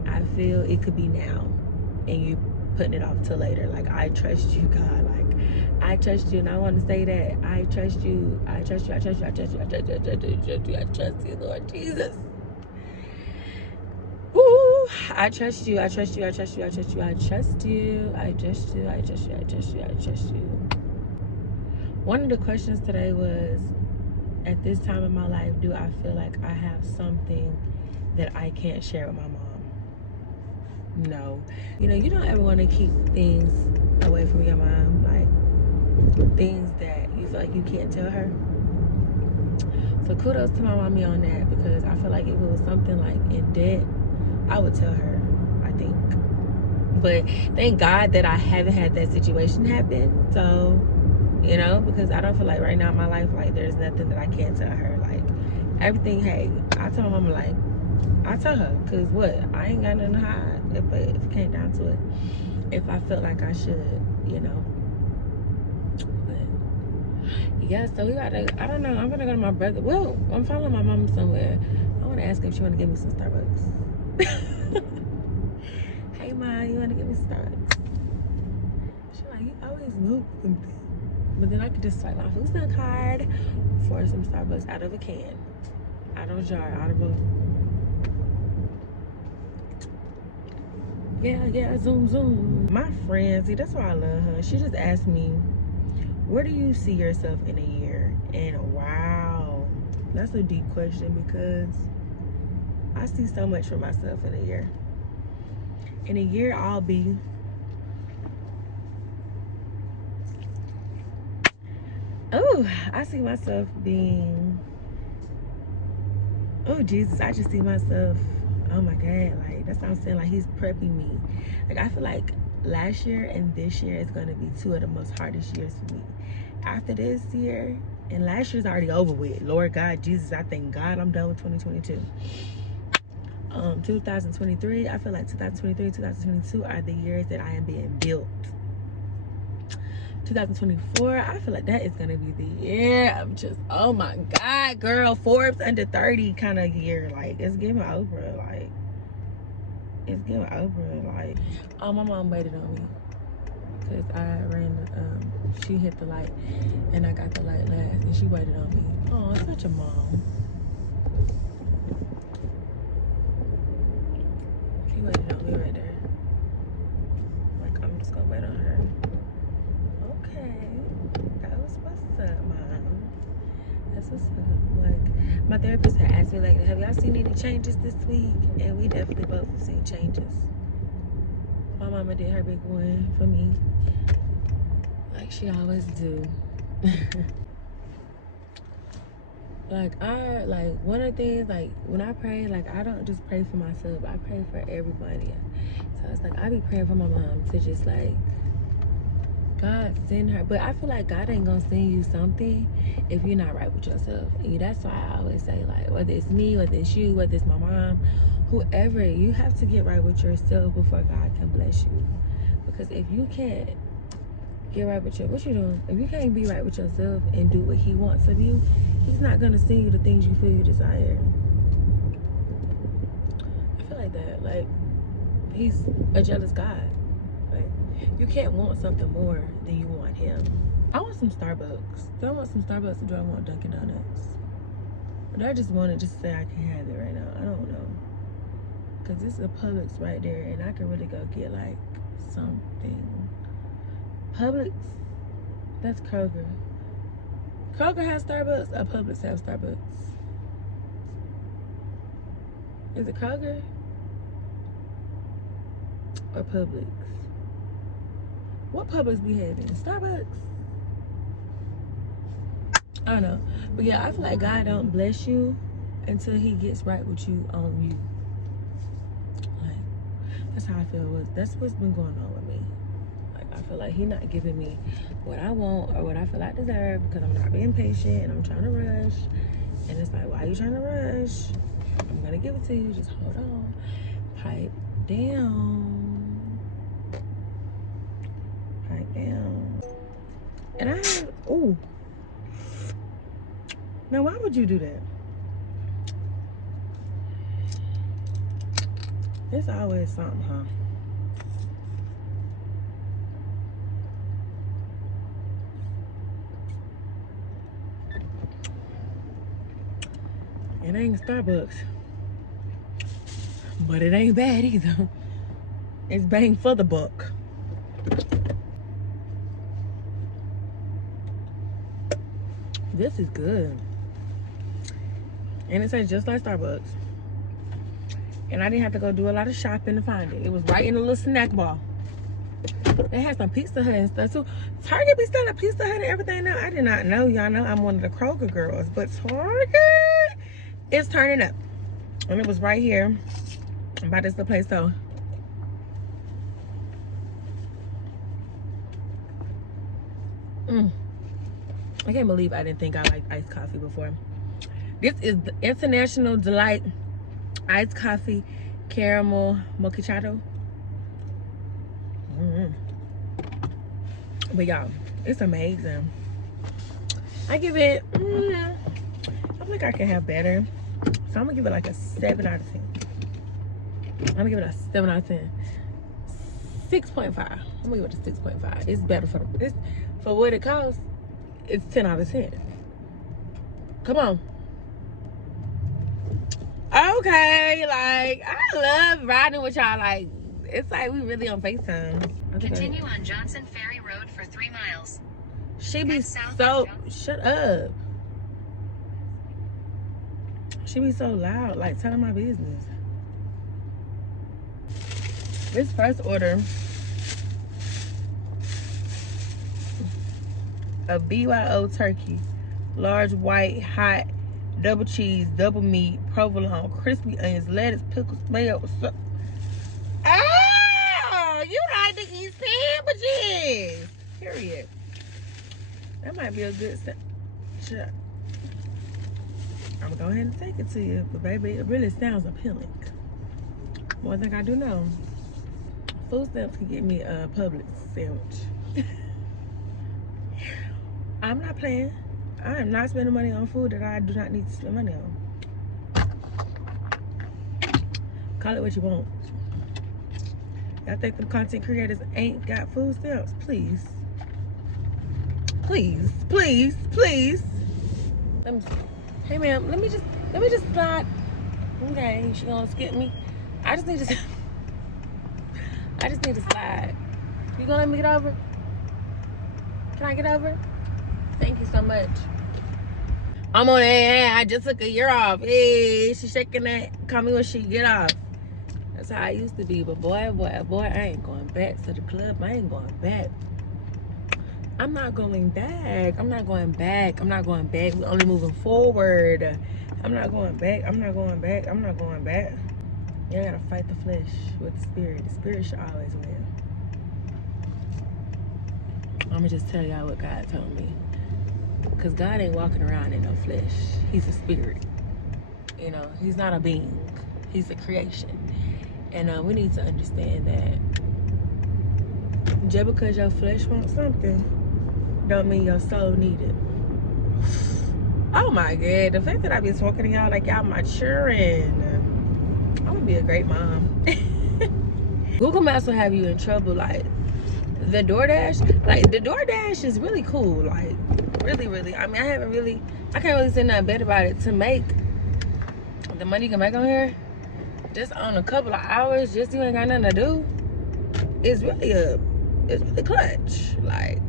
I feel it could be now and you putting it off till later. Like, I trust you, God. Like, I trust you, and I want to say that I trust you. I trust you. I trust you. I trust you. I trust you. I trust you. I trust you. I trust you, Lord Jesus. Woo! I trust you. I trust you. I trust you. I trust you. I trust you. I trust you. I trust you. I trust you. I trust you. One of the questions today was, at this time in my life, do I feel like I have something that I can't share with my mom? No. You know, you don't ever want to keep things away from your mom, like things that you feel like you can't tell her. So kudos to my mommy on that, because I feel like if it was something like in debt, I would tell her, I think. But thank God that I haven't had that situation happen. So, you know, because I don't feel like right now in my life, like, there's nothing that I can't tell her. Like, everything, hey, I tell my mama, like, I tell her, because what? I ain't got nothing to hide. But if it came down to it, if I felt like I should, you know. But, yeah, so we gotta, I don't know, I'm gonna go to my brother. Well, I'm following my mom somewhere. I want to ask her if she want to give me some Starbucks. Hey, Ma, you want to give me some Starbucks? She's like, you always want something. But then I could just swipe my food stamp card for some Starbucks out of a can, out of a jar, out of a... Yeah, zoom, zoom. My friend, see, that's why I love her. She just asked me, where do you see yourself in a year? And wow, that's a deep question, because I see so much for myself in a year. In a year, I'll be... Oh, I see myself being... Oh, Jesus, I just see myself... Oh my God, like, that's what I'm saying, like, he's prepping me. Like, I feel like last year and this year is going to be two of the most hardest years for me. After this year, and last year's already over with. Lord God, Jesus, I thank God I'm done with 2022. 2023, I feel like 2023, 2022 are the years that I am being built. 2024, I feel like that is gonna be the year I'm just, oh my God, girl, Forbes under 30 kind of year. Like, it's getting over. Like, it's getting over. Like, oh, my mom waited on me because I ran the, she hit the light and I got the light last, and she waited on me. Oh, such a mom. She waited on me right there. Like, I'm just gonna wait on her. Okay, that was what's up, Mom. That's what's up. Like, my therapist had asked me, like, have y'all seen any changes this week? And we definitely both have seen changes. My mama did her big one for me, like she always do. Like, one of the things, like, when I pray, like, I don't just pray for myself, I pray for everybody. So it's like, I be praying for my mom to just, like, God send her. But I feel like God ain't gonna send you something if you're not right with yourself. And that's why I always say, like, whether it's me, whether it's you, whether it's my mom, whoever, you have to get right with yourself before God can bless you. Because if you can't get right with your, what you doing? If you can't be right with yourself and do what he wants of you, he's not gonna send you the things you feel you desire. I feel like that. Like, he's a jealous God. Like, You can't want something more than you want him. I want some Starbucks. Do I want some Starbucks or do I want Dunkin' Donuts? But I just want to just say I can have it right now. I don't know. Because this is a Publix right there, and I can really go get like something. Publix? That's Kroger. Kroger has Starbucks or Publix has Starbucks? Is it Kroger or Publix? What Publix be having? Starbucks? I don't know. But yeah, I feel like God don't bless you until he gets right with you on you. Like, that's how I feel. That's what's been going on with me. Like, I feel like he not giving me what I want or what I feel I deserve because I'm not being patient and I'm trying to rush. And it's like, why are you trying to rush? I'm gonna give it to you. Just hold on. Pipe down. Pipe down. And I have, ooh. Now, why would you do that? It's always something, huh? It ain't Starbucks. But it ain't bad either. It's bang for the buck. This is good. And it tastes just like Starbucks. And I didn't have to go do a lot of shopping to find it. It was right in a little snack bar. They had some Pizza Hut and stuff too. Target be selling Pizza Hut and everything now. I did not know. Y'all know I'm one of the Kroger girls. But Target is turning up. And it was right here by this the place. So I can't believe I didn't think I liked iced coffee before. This is the International Delight Iced Coffee Caramel Macchiato. But y'all, it's amazing. I give it, I think I can have better. So I'm gonna give it like a 7 out of 10. I'm gonna give it a 7 out of 10. 6.5. I'm gonna give it a 6.5. It's better for what it costs. It's 10 out of 10. Come on. Okay, like I love riding with y'all. Like it's like we really on FaceTime. Okay. Continue on Johnson Ferry Road for 3 miles. She be so shut up. She be so loud, like telling my business. This first order of BYO turkey, large white hot double cheese, double meat, provolone, crispy onions, lettuce, pickles, mayo. Oh, you like to eat sandwiches. Period. That might be a good shot. I'm gonna go ahead and take it to you, but baby, it really sounds appealing. One thing I do know, food stamps can get me a Publix sandwich. I'm not playing. I am not spending money on food that I do not need to spend money on. Call it what you want. Y'all think the content creators ain't got food stamps? Please. Please, please, please. Let me see. Hey ma'am, let me just slide. Okay, she gonna skip me. I just need to slide. You gonna let me get over? Can I get over? Thank you so much. I'm on that. I just took a year off. Hey, she shaking that. Call me when she get off. That's how I used to be. But boy, I ain't going back to the club. I ain't going back. I'm not going back. I'm not going back. I'm not going back. We're only moving forward. I'm not going back. I'm not going back. I'm not going back. You gotta fight the flesh with the spirit. The spirit should always win. I'm gonna just tell y'all what God told me. Because God ain't walking around in no flesh. He's a spirit. You know, he's not a being. He's a creation. And we need to understand that just because your flesh wants something, don't mean your soul need it. Oh my God. The fact that I be talking to y'all like y'all maturing. I'm gonna be a great mom. Google Maps will have you in trouble. Like the DoorDash, like the DoorDash is really cool. Like really. I mean, I can't really say nothing bad about it. To make the money you can make on here, just on a couple of hours, just you ain't got nothing to do, it's really clutch. Like,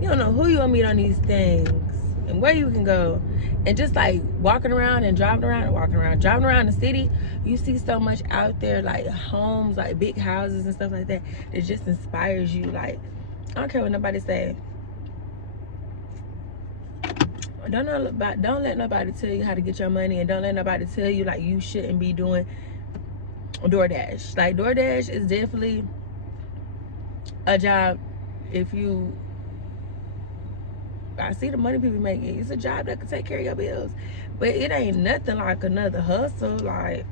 you don't know who you gonna meet on these things and where you can go. And just like walking around and driving around the city, you see so much out there, like homes, like big houses and stuff like that. It just inspires you. Like, I don't care what nobody say. Don't let nobody tell you how to get your money, and don't let nobody tell you like you shouldn't be doing DoorDash. Like, DoorDash is definitely a job. I see the money people making. It's a job that can take care of your bills, but it ain't nothing like another hustle. Like,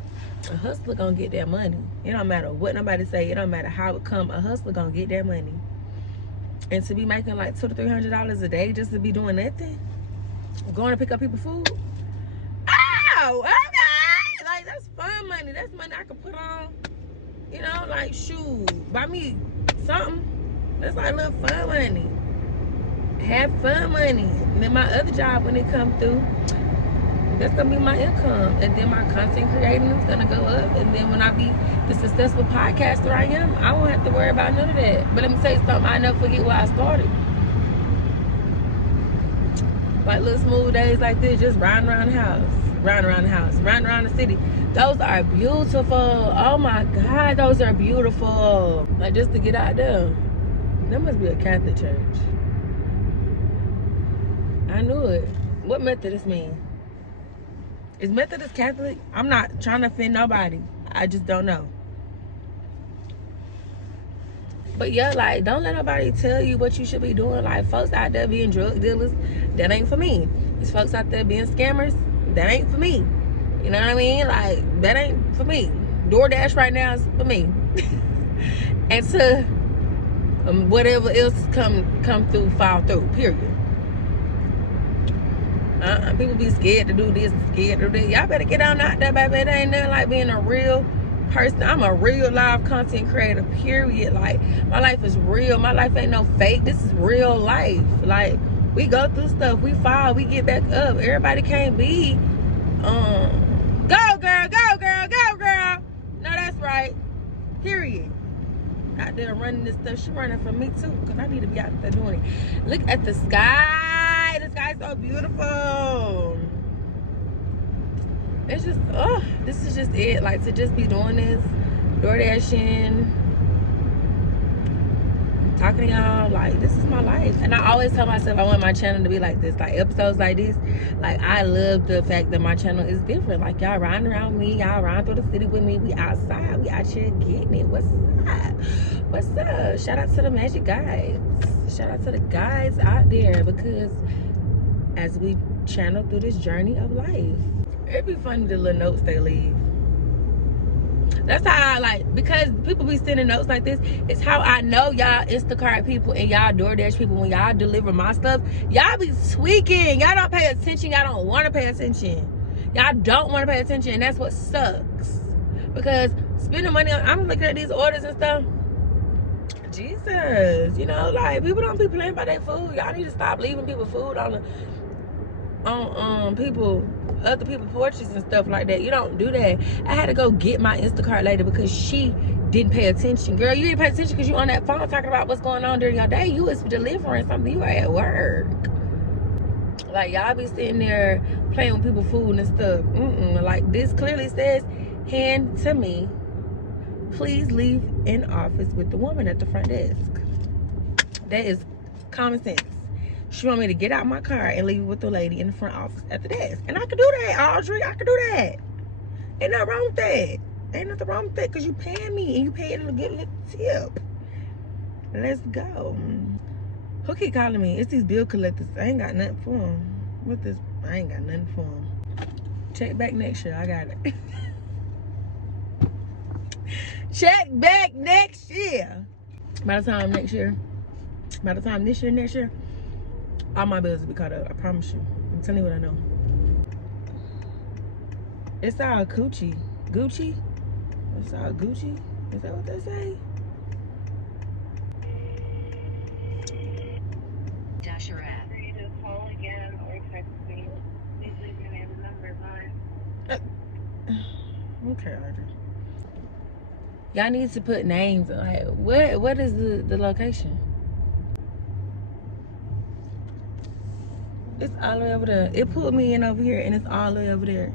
a hustler gonna get that money. It don't matter what nobody say. It don't matter how it come. A hustler gonna get that money. And to be making like $200 to $300 a day just to be doing nothing, going to pick up people's food. Oh, okay. Like, that's fun money. That's money I can put on. You know, like, shoot, buy me something. That's like little fun money. Have fun money. And then my other job, when it come through, that's gonna be my income. And then my content creating is gonna go up. And then when I be the successful podcaster I am, I won't have to worry about none of that. But let me tell you something, I never forget where I started. Like little smooth days like this, just riding around the house, riding around the city. Those are beautiful. Oh my God, those are beautiful. Like, just to get out there. That must be a Catholic church. I knew it. What Methodist mean? Is Methodist Catholic? I'm not trying to offend nobody. I just don't know. But yeah, like, don't let nobody tell you what you should be doing. Like, folks out there being drug dealers, that ain't for me. These folks out there being scammers, that ain't for me. You know what I mean? Like, that ain't for me. DoorDash right now is for me. And to whatever else come through, fall through, period. People be scared to do this, scared to do that. Y'all better get on out there, baby. It ain't nothing like being a real person. I'm a real live content creator, period. Like, my life is real. My life ain't no fake. This is real life. Like, we go through stuff, we fall, we get back up. Everybody can't be go girl, go girl, go girl. No, that's right, period. Out there running this stuff. She running for me too, because I need to be out there doing it. Look at the sky. The sky's so beautiful. It's just, oh, this is just it. Like, to just be doing this, DoorDashing, talking to y'all, like, this is my life. And I always tell myself I want my channel to be like this, like episodes like this. Like, I love the fact that my channel is different. Like, y'all riding around me, y'all riding through the city with me, we outside, we out here getting it. What's up? What's up? Shout out to the Magic guys. Shout out to the guys out there, because as we channel through this journey of life, it'd be funny the little notes they leave. That's how I, like, because people be sending notes like this, it's how I know y'all Instacart people and y'all DoorDash people, when y'all deliver my stuff, y'all be tweaking. Y'all don't pay attention. Y'all don't want to pay attention. Y'all don't want to pay attention, and that's what sucks. Because spending money on, I'm looking at these orders and stuff. Jesus, you know, like, people don't be playing by their food. Y'all need to stop leaving people food on the other people's porches and stuff like that. You don't do that. I had to go get my Instacart later because she didn't pay attention. Girl, you didn't pay attention because you on that phone talking about what's going on during your day. You was delivering something. You were at work. Like, y'all be sitting there playing with people's food and stuff. Like, this clearly says, hand to me. Please leave in office with the woman at the front desk. That is common sense. She want me to get out my car and leave it with the lady in the front office at the desk. And I can do that, Audrey. I can do that. Ain't nothing wrong with that. Ain't nothing wrong with that, because you paying me and you paying a good little tip. Let's go. Who keep calling me? It's these bill collectors. I ain't got nothing for them. What this? I ain't got nothing for them. Check back next year. I got it. Check back next year. By the time this year, next year, all my bills will be caught up. I promise you. I'm telling you what I know. It's all Gucci. Gucci? It's all Gucci? Is that what they say? Okay, Audrey. Y'all need to put names. Like, what is the location? It's all the way over there. It pulled me in over here, and it's all the way over there.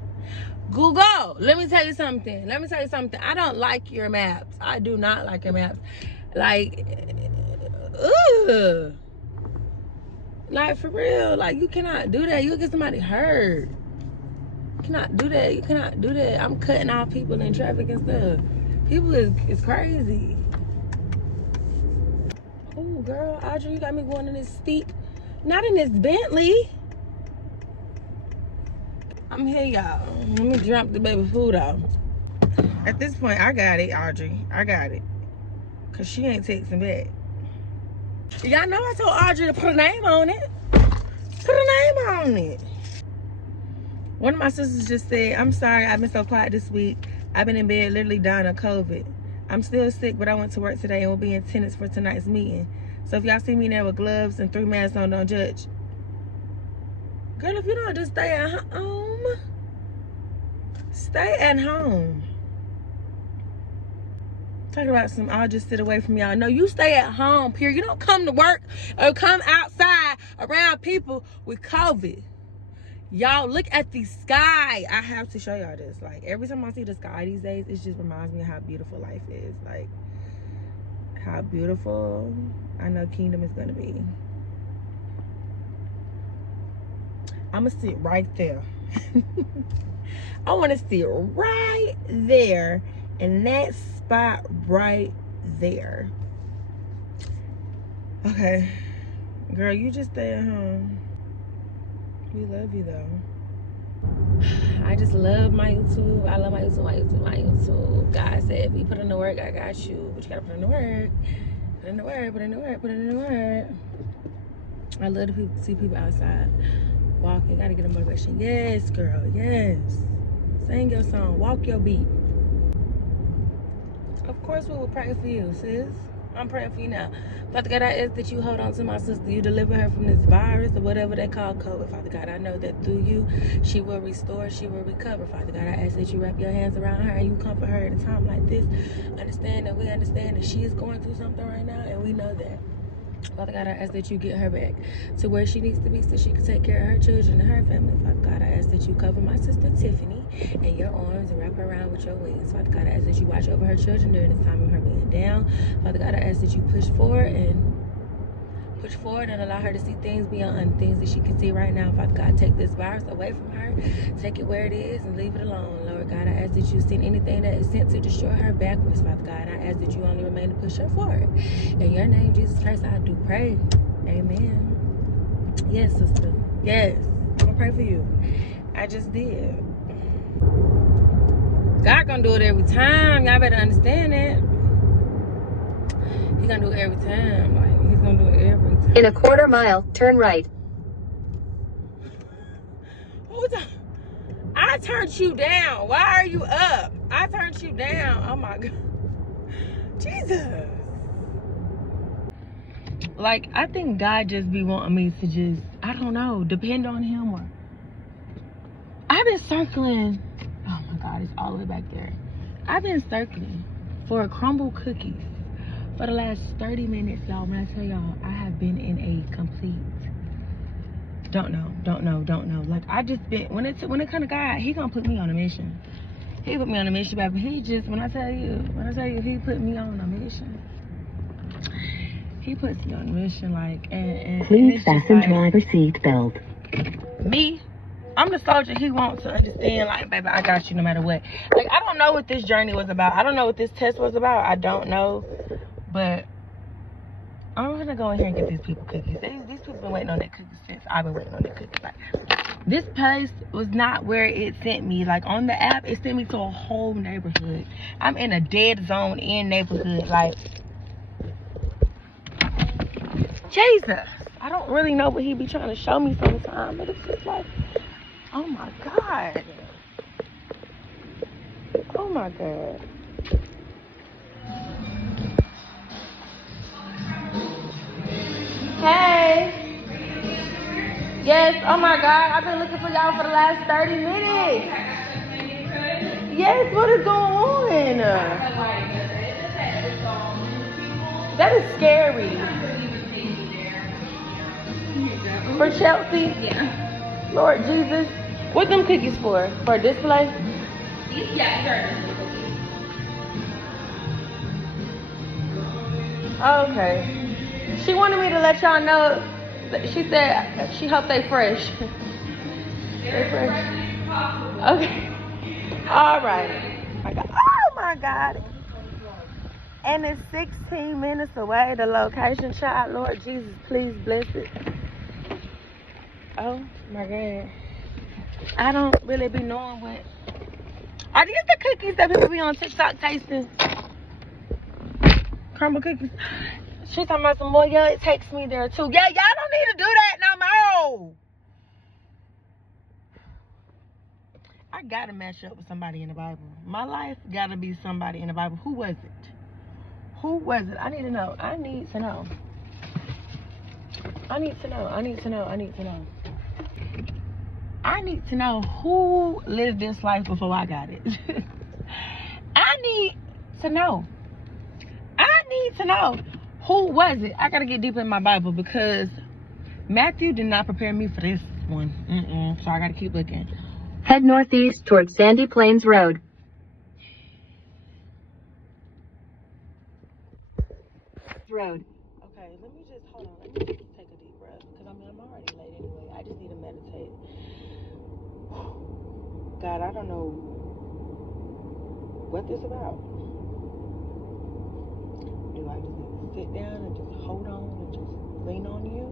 Google, let me tell you something. I don't like your maps. I do not like your maps. Like, ugh. Like, for real. Like, you cannot do that. You'll get somebody hurt. You cannot do that. You cannot do that. I'm cutting off people in traffic and stuff. People is crazy. Oh, girl, Audrey, you got me going in this steep. Not in this Bentley. I'm here, y'all. Let me drop the baby food off. At this point, I got it, Audrey. I got it. Because she ain't texting back. Y'all know I told Audrey to put a name on it. Put a name on it. One of my sisters just said, I'm sorry I've been so quiet this week. I've been in bed literally dying of COVID. I'm still sick, but I went to work today and will be in attendance for tonight's meeting. So if y'all see me there with gloves and 3 masks on, don't judge. Girl, if you don't just stay at home, stay at home. Talking about some, I'll just sit away from y'all. No, you stay at home, period. You don't come to work or come outside around people with COVID. Y'all, look at the sky. I have to show y'all this. Like, every time I see the sky these days, it just reminds me of how beautiful life is. Like, how beautiful I know Kingdom is going to be. I'm going to sit right there. I want to sit right there in that spot right there. Okay. Girl, you just stay at home. We love you, though. I just love my YouTube. I love my YouTube. God said, if you put in the work, I got you. But you got to put in the work. Put in the work. I love to see people outside walking. Got to get a motivation. Yes, girl. Yes. Sing your song. Walk your beat. Of course we will pray for you, sis. I'm praying for you now. Father God, I ask that you hold on to my sister. You deliver her from this virus or whatever they call COVID. Father God, I know that through you, she will restore, she will recover. Father God, I ask that you wrap your hands around her and you comfort her at a time like this. We understand that she is going through something right now, and we know that. Father God, I ask that you get her back to where she needs to be so she can take care of her children and her family. Father God, I ask that you cover my sister Tiffany in your arms and wrap her around with your wings. Father God, I ask that you watch over her children during this time of her being down. Father God, I ask that you push forward and allow her to see things beyond things that she can see right now. Father God, take this virus away from her. Take it where it is and leave it alone. Lord God, I ask that you send anything that is sent to destroy her backwards, Father God. I ask that you only remain to push her forward. In your name, Jesus Christ, I do pray. Amen. Yes, sister. Yes. I'm going to pray for you. I just did. God gonna do it every time. Y'all better understand that. He gonna do it every time. Like, he's gonna do it every time. In a quarter mile, turn right. Hold on. I turned you down. Why are you up? I turned you down. Oh my God. Jesus. Like, I think God just be wanting me to just, I don't know, depend on him. Or I've been circling. Oh my God, it's all the way back there. I've been circling for crumble cookies for the last 30 minutes, y'all. When I tell y'all, I have been in a complete don't know. Like, I just been, when it come to God, he gonna put me on a mission. He put me on a mission, baby. He just, when I tell you, he put me on a mission. He puts me on a mission, like, and Please fasten like, driver's seat belt. Me, I'm the soldier he wants to understand, like, baby, I got you no matter what. Like, I don't know what this journey was about. I don't know what this test was about. I don't know. But I'm gonna go in here and get these people cookies. These people been waiting on that cookies since I've been waiting on that cookies. Like, this place was not where it sent me. Like, on the app, it sent me to a whole neighborhood. I'm in a dead zone in neighborhood. Like, Jesus. I don't really know what he be trying to show me sometimes, but it's just like, oh my God. Oh my God. Hey. Yes, oh my God. I've been looking for y'all for the last 30 minutes. Yes, what is going on? That is scary. For Chelsea? Yeah. Lord Jesus. What them cookies for? For display? Yeah, these are display cookies. Okay. She wanted me to let y'all know. She said she hoped they fresh. They fresh. Okay. All right. Oh my God. And it's 16 minutes away. The location, child. Lord Jesus, please bless it. Oh my God. I don't really be knowing what. Are these the cookies that people be on TikTok tasting? Crumble cookies. She talking about some more. Yeah, it takes me there too. Yeah, y'all don't need to do that no more. I gotta match up with somebody in the Bible. My life gotta be somebody in the Bible. Who was it? Who was it? I need to know. I need to know. I need to know. I need to know. I need to know. I need to know who lived this life before I got it. I need to know. I need to know. Who was it? I gotta get deep in my Bible because Matthew did not prepare me for this one. So I gotta keep looking. Head northeast towards Sandy Plains Road. Road. Okay, let me just hold on. Let me just take a deep breath because I'm already late anyway. I just need to meditate. God, I don't know what this is about. Do I just need to sit down and just hold on and just lean on you?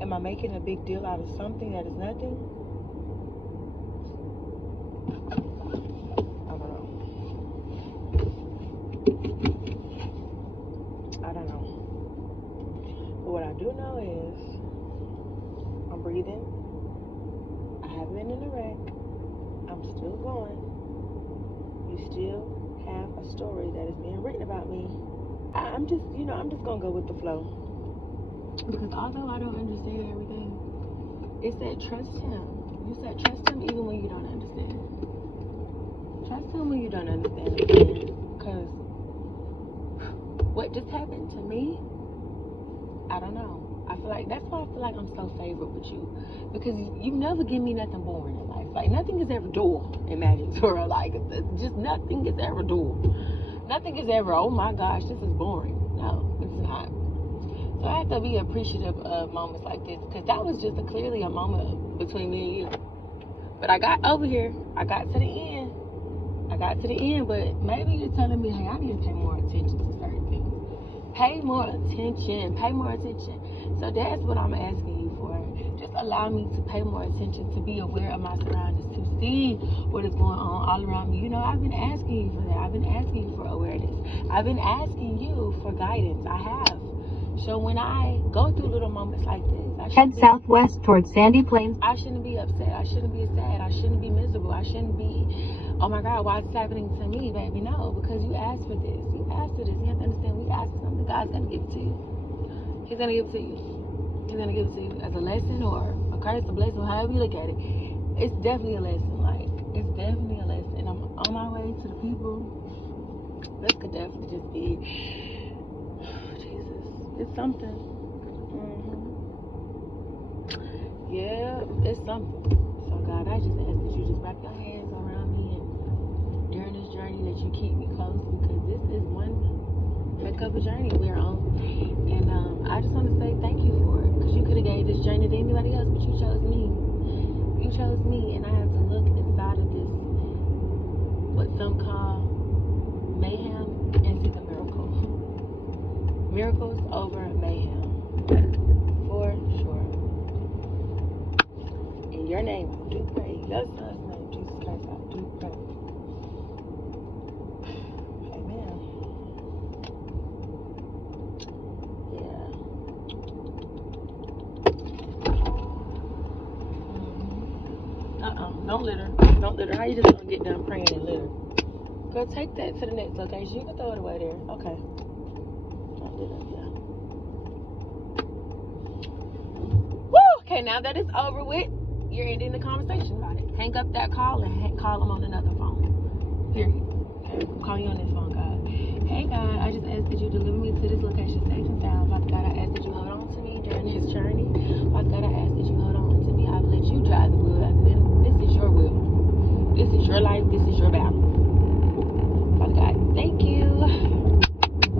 Am I making a big deal out of something that is nothing? I don't know. But what I do know is I'm breathing. I haven't been in a wreck. I'm still going. You still have a story that is being written about me. I'm just gonna go with the flow. Because although I don't understand everything, it said trust him. You said trust him even when you don't understand. Trust him when you don't understand again. Because what just happened to me, I don't know. I feel like that's why I feel like I'm so favored with you. Because you never give me nothing boring in life. Like nothing is ever dull in Magic's world. Like just nothing is ever dull. Nothing is ever, oh my gosh, this is boring. No, it's not. So I have to be appreciative of moments like this. Because that was just clearly a moment between me and you. But I got over here. I got to the end. But maybe you're telling me, hey, I need to pay more attention to certain things. Pay more attention. So that's what I'm asking you for. Just allow me to pay more attention, to be aware of my surroundings, to see what is going on all around me. You know, I've been asking you for that. I've been asking you for awareness. I've been asking you for guidance. I have. So when I go through little moments like this, Head southwest towards Sandy Plains. I shouldn't be upset. I shouldn't be sad. I shouldn't be miserable. I shouldn't be, oh my God, why is this happening to me, baby? No, because you asked for this. You asked for this. You have to understand, we asked for something. God's going to give it to you. He's going to give it to you. He's going to give it to you as a lesson or a curse, a blessing, however you look at it. It's definitely a lesson. Like, it's definitely a lesson. And I'm on my way to the people. This could definitely just be, Jesus, it's something. Yeah, it's something. So God, I just ask that you just wrap your hands around me and during this journey that you keep me close, because this is one heck of a journey we're on. And I just want to say thank you for it, because you could have gave this journey to anybody else, but you chose me. You chose me, and I have to look inside of this, what some call mayhem, and see the miracle. Miracles over mayhem. For sure. In your name, I do pray. Your son's name, Jesus Christ, I do pray. Amen. Yeah. Don't litter. Don't litter. How you just gonna get done praying and litter? Go take that to the next location. You can throw it away there. Okay. Don't litter, yeah. Woo! Okay, now that it's over with, you're ending the conversation about it. Hang up that call and call them on another phone. Period. Okay, I'm calling you on this phone, God. Hey, God, I just asked that you deliver me to this location safe and sound. Father God, I ask that you hold on to me during this journey. Father God, I ask that you hold on to me. I will let you drive the wheel. And this is your will. This is your life. This is your battle. Father God, thank you.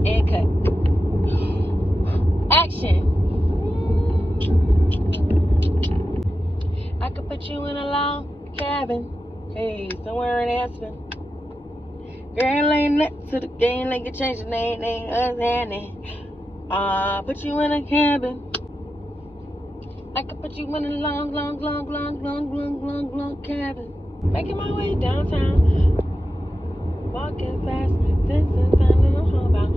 And cut. Action. I could put you in a log cabin, hey, somewhere in Aspen. Girl, ain't nothing to the game, like you change the name, us Annie. Put you in a cabin. I could put you in a long cabin. Making my way downtown, walking fast, since the time that I'm home about.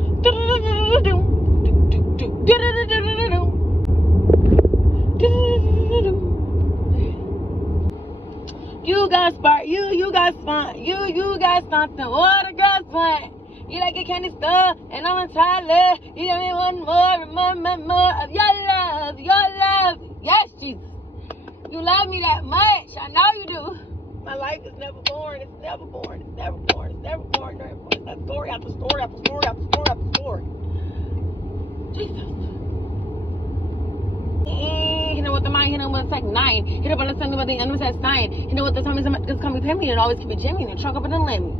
You got spark, you got spunk, you got something. What a girl's want. You like a candy store, and I'm a toddler. You give me one more of your love, Yes, Jesus. You love me that much. I know you do. My life is never boring. It's never boring. It's never boring. It's never boring. It's not story after story after story after story after story. Jesus. You know what the mind, you know what the second 9. Hit up on the something about the enemy says sign. You know what the time is just come pay me and always keep it Jimmy and truck up and then let me.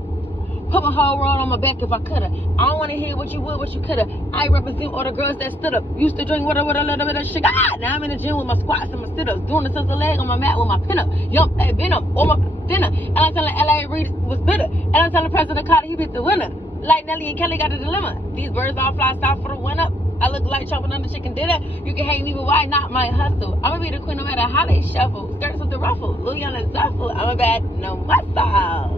Put my whole world on my back if I coulda. I don't wanna hear what you would, what you coulda. I represent all the girls that stood up. Used to drink water with a little bit of sugar. Now I'm in the gym with my squats and my sit-ups. Doing the sister leg on my mat with my pin-up. Yum, that venom, on my dinner. And I'm telling L.A. Reid was bitter. And I'm telling President Carter he beat the winner. Like Nelly and Kelly got a dilemma. These birds all fly south for the winter. I look like chopping on the chicken dinner. You can hate me, but why not my hustle? I'ma be the queen no matter how they shuffle. Skirts with the ruffle, Lil Young and Zuffle. I'm a bad, no, my style.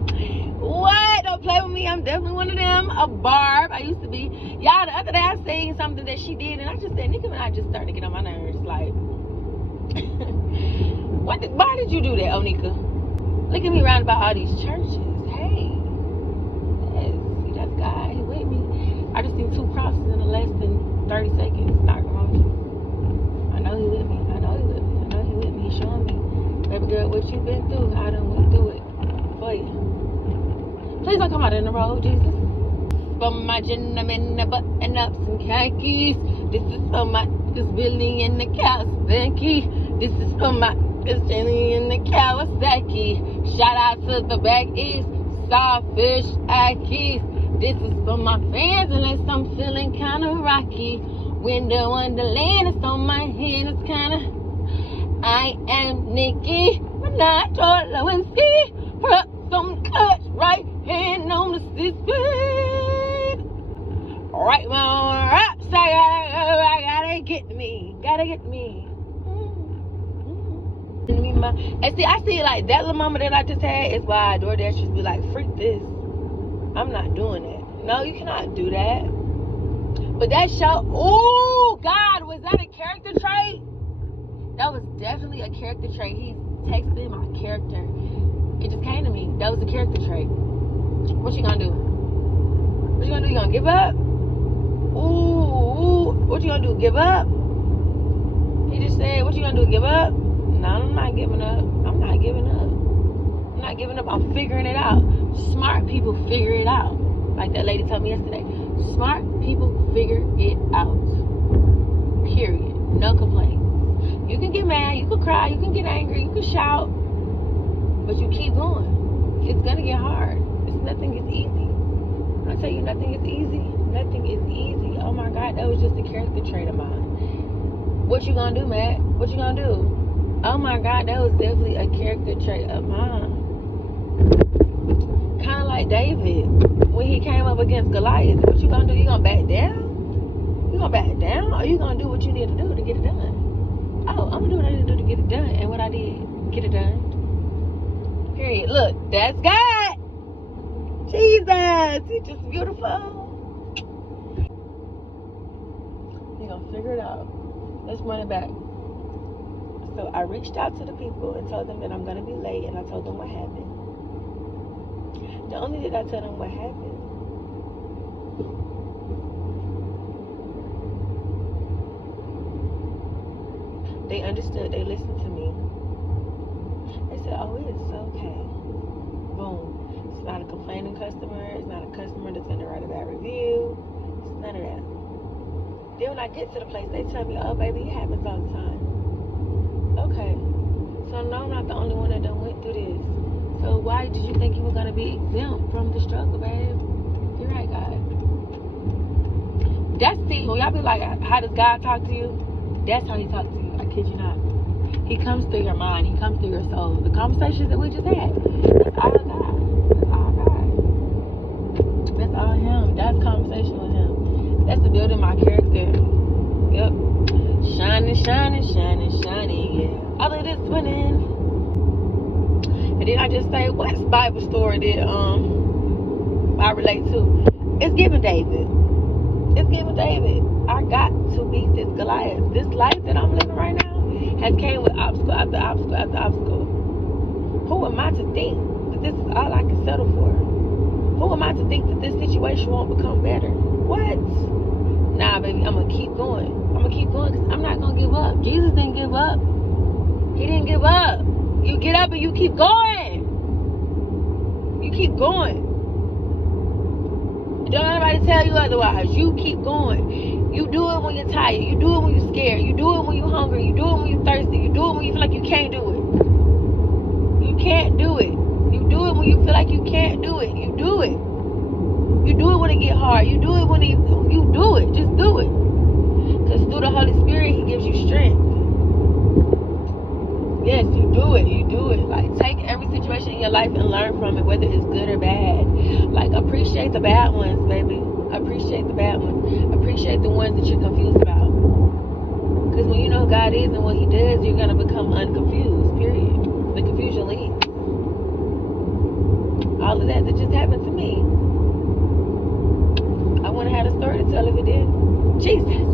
What? Don't play with me. I'm definitely one of them. A barb. I used to be. Y'all, the other day I seen something that she did, and I just said, Nicki Minaj just started to get on my nerves. Like, why did you do that, Onika? Look at me round about all these churches. Hey. Yes, see, that's God. He with me. I just seen 2 crosses in less than 30 seconds. Not promotion. I know he with me. I know he with me. I know he with me. He's showing me. Baby girl, what you been through? I done went through it for you. Please don't come out in the road, Jesus. For my gentlemen, button up some khakis. This is for my Billy and the Kawasaki. This is for my Jenny and the Kawasaki. Shout out to the back east, Sawfish Akis. This is for my fans unless I'm feeling kind of rocky. Winter Wonderland is on my head, it's kind of. I am Nicki Minaj, Lewinsky. Put some clutch, right hand on the speed. Right on, right side, I gotta get me. And see, I see like that little mama that I just had is why DoorDashers be like, freak this. I'm not doing that. No, you cannot do that. But that show, oh God, was that a character trait? That was definitely a character trait. He texted my character. It just came to me. That was a character trait. What you gonna do? What you gonna do? You gonna give up? Ooh, what you gonna do? Give up? He just said, what you gonna do? Give up? No, I'm not giving up. I'm not giving up. I'm not giving up. I'm figuring it out. Smart people figure it out. Like that lady told me yesterday. Smart people figure it out. Period. No complaints. You can get mad, you can cry, you can get angry, you can shout, but you keep going. It's gonna get hard. Nothing is easy. When I tell you nothing is easy, nothing is easy. Oh my God, that was just a character trait of mine. What you gonna do, Matt? What you gonna do? Oh my God, that was definitely a character trait of mine. Kind of like David when he came up against Goliath. What you gonna do? You gonna back down? You gonna back down, or you gonna do what you need to do to get it done? Oh, I'm gonna do what I need to do to get it done, and what I did, get it done. Period. Look, that's God. Jesus, he's just beautiful. You're gonna figure it out. Let's run it back. So I reached out to the people and told them that I'm gonna be late, and I told them what happened. Not only did I tell them what happened, they understood, they listened to me. said, oh, it's okay. Boom. It's not a complaining customer. It's not a customer that's going to write a bad review. It's none of that. Then when I get to the place, they tell me, oh, baby, it happens all the time. Okay. So no, I'm not the only one that done went through this. So why did you think you were going to be exempt from the struggle, babe? You're right, God. That's the, when y'all be like, how does God talk to you? That's how he talks to you. I kid you not. He comes through your mind. He comes through your soul. The conversations that we just had, that's all God. That's all God. That's all him. That's conversation with him. That's the building my character. Yep. Shining, shining, shining, shining, yeah. All of this winning. And then I just say, what Bible story did I relate to? It's giving David. It's giving David. I got to beat this Goliath. This life that I'm living right now has came with obstacle after obstacle after obstacle. Who am I to think that this is all I can settle for? Who am I to think that this situation won't become better? What? Nah, baby, I'm going to keep going. I'm going to keep going because I'm not going to give up. Jesus didn't give up. He didn't give up. You get up and you keep going. You keep going. Don't let anybody tell you otherwise. You keep going. You do it when you're tired. You do it when you're scared. You do it when you're hungry. You do it when you're thirsty. You do it when you feel like you can't do it. You can't do it. You do it when you feel like you can't do it. You do it. You do it when it get hard. You do it when you do it. Just do it. Because through the Holy Spirit, he gives you strength. Yes, you do it. You do it. Like, take every situation in your life and learn from it, whether it's good or bad. Like, appreciate the bad ones, baby. Appreciate the bad ones. Appreciate the ones that you're confused about. Because when you know who God is and what he does, you're going to become unconfused, period. The confusion leaves. All of that just happened to me. I wouldn't have had a story to tell if it did. Jesus.